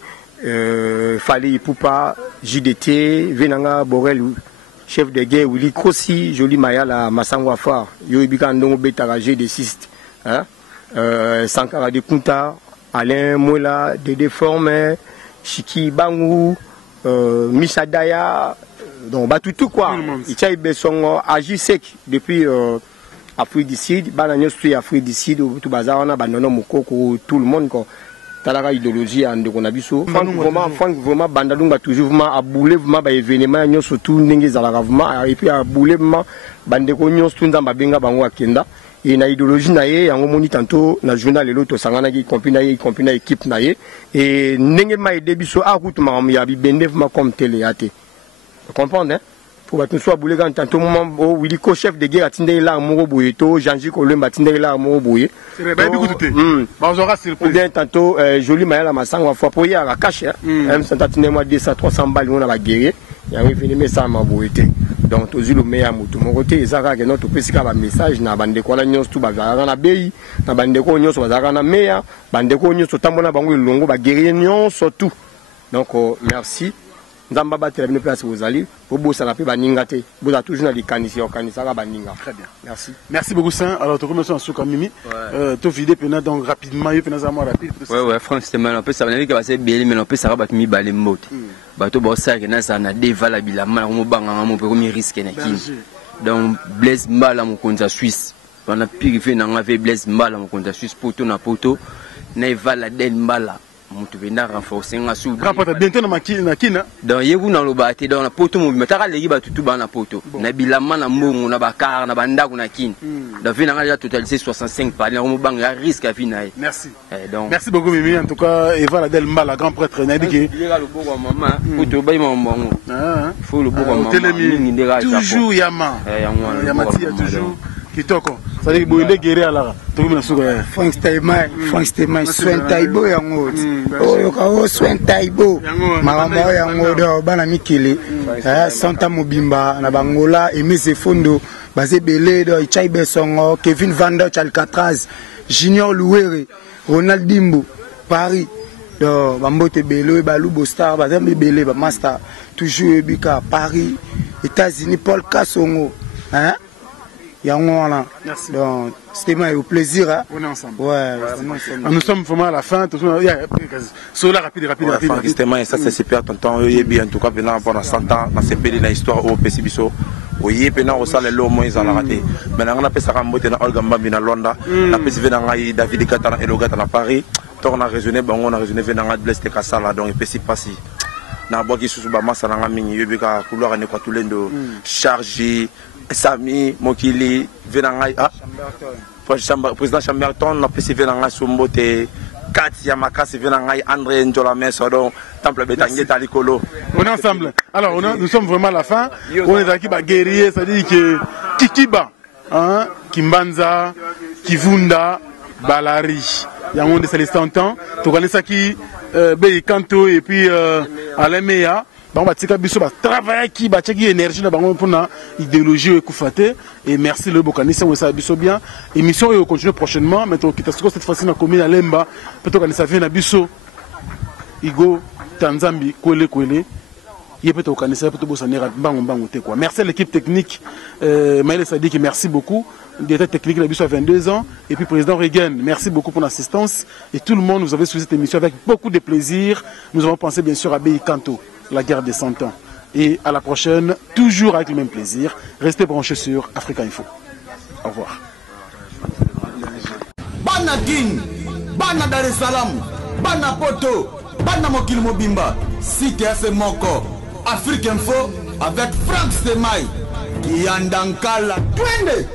Fali Poupa, JDT, Venanga Borel, chef de guerre, Willy Krossi, Joli Maya, la Massangwa Far, Yoibika Ndongo Betaragé des Sistes, Sankara de Kunta, Alain Moula, Dédé Forme, Chiki Bangou, Misadaya, donc tout quoi. Il y a son agi sec depuis Afrique du Sud, Bananios Afrique du Sud, tout bazar, on a abandonné Mokoko, tout le monde quoi. Talara idéologie en de Konabiso. Franck vraiment Bandalunga toujours vraiment à bouler vraiment ba événement nyos surtout ndenge zalaka vraiment et puis à bouler vraiment bandeko nyos tout nzamba benga bango akenda. Et na idéologie na ye yango moni tantôt na journal lelo to sangana ki compina équipe na ye et ndenge ma aider biso a route ma ya bibende vraiment comme télé até comprendre hein pour battre soit boulé quand tantôt moment o wiliko chef de guerre atinde la moko boyeto Janji Kolemba atinde la moko boye c'est ba bikuté ba on aura surprise bien tantôt joli mayala masango fois pour y a cash même ça atinde moi 200 300 balles on a ba guerrier ya venu mais ça ma boyeté donc tous le meilleur moto mon côté ezaka que notre pesika ba message na bande ko la nyonso tu ba zaka na bei na bande ko nyonso ba zaka na meya bande ko nyonso tambona bango longo ba guerrier nyonso tout donc merci nzamba batela bino place vous allez pour bossa na pe baninga te vous a toujours na likanisi okanisa ka baninga très bien merci beaucoup Saint alors tu commences en souka mimi to vidé pena donc rapidement yo pena za moi rapide ouais franchement on peut ça venir que va c'est bien mais on peut ça ba mi balé mbote bato bossa que na ça na devala bilama mo banga mo pe mi risque na kini donc Blaise Mbala mo konza Suisse on a purifié na ngave Blaise Mbala mo konza Suisse poto na poto na vala del Mbala mutu bena renforcer nga sou rapporte bientôt na kina donc yebu na lobate dans na poto mo metaka legi ba tutu ba na poto na bilama na mbongo na bakar na bandako na kini donc vina nga totalisé 65 par là mo banga risque à finaler merci donc merci beaucoup Mimi en tout cas Eva Ladel Mbala grand prêtre na diki il y a le beau maman poto bay mo mbongo faut le beau maman toujours yama yamati ya toujours kitoko ça dit boyende guerre ala to mina suka Frank Steinmeier Swen Taibo yango oyo ka o Swen Taibo mama yango do bana mikili Santa Mobimba na bangola Emise Fondo basé belé do Chaibe Songo Kevin Vanda Chalcatraz Junior Louere Ronaldinho Paris do bambote belé balubo star bazambe belé ba master toujours bika Paris États-Unis Paul Kasongo hein Yangwana. Merci. Donc, c'était un plaisir. Hein? On est ensemble. Ouais. Nous sommes vraiment à la fin. Sola rapide. Justement, ça c'est super. Tonton, en tout cas, venant pendant 100 ans, dans ces pays, dans l'histoire au Pessibiso. Oui, pendant au salle, l'eau, moi, ils en ont raté. Maintenant, on a fait ça comme Boté, Olga Mbambi, dans Londres. On a fait venant David Katana et Logata à Paris. On a raisonné, on a raisonné venant Blaise Kassala, donc il peut s'y passer. Na boki susu ba masa na mingi yobika couloir ne kwa tulendo chargé Sami Mokili venangai président Chamberton na pesi venangai sombote Katia Makasi venangai André Njola Mesodo temple betangue talikolo. On est ensemble. Alors nous sommes vraiment à la fin. On est avec ba guerrier, ça dit que Kikiba hein Kimbanza Kivunda Balari. Il y a un de Célestin temps. Tu connais ça qui Beyi Kanto et puis Alain Meya bango batika biso batravaillaki batiaki énergie na bango mpona idéologie oyo ekufa te. Et merci le bokanisi yango esala biso bien. Émission oyo continue prochainement, mais tokita sikoyo cette fois-ci na commune ya Lemba mpe tokanisa vie na biso Igo Tanzambi kwele ye peut tokanisa peut tobosanera mbango te quoi. Merci à l'équipe technique Maël Sadiki, merci beaucoup. Directeur technique de la biso à 22 ans, et puis président Reagan, merci beaucoup pour l'assistance, et tout le monde, vous avez suivi cette émission avec beaucoup de plaisir. Nous avons pensé bien sûr à Bei Kanto, la guerre des 100 ans, et à la prochaine, toujours avec le même plaisir. Restez branchés sur Africa Info. Au revoir. Bana King, Bana Dar es Salaam, Bana Poto, Bana Mokil Mobimba, CTF Moko, Africa Info avec Frank Stemai, Kiandankala, Twende.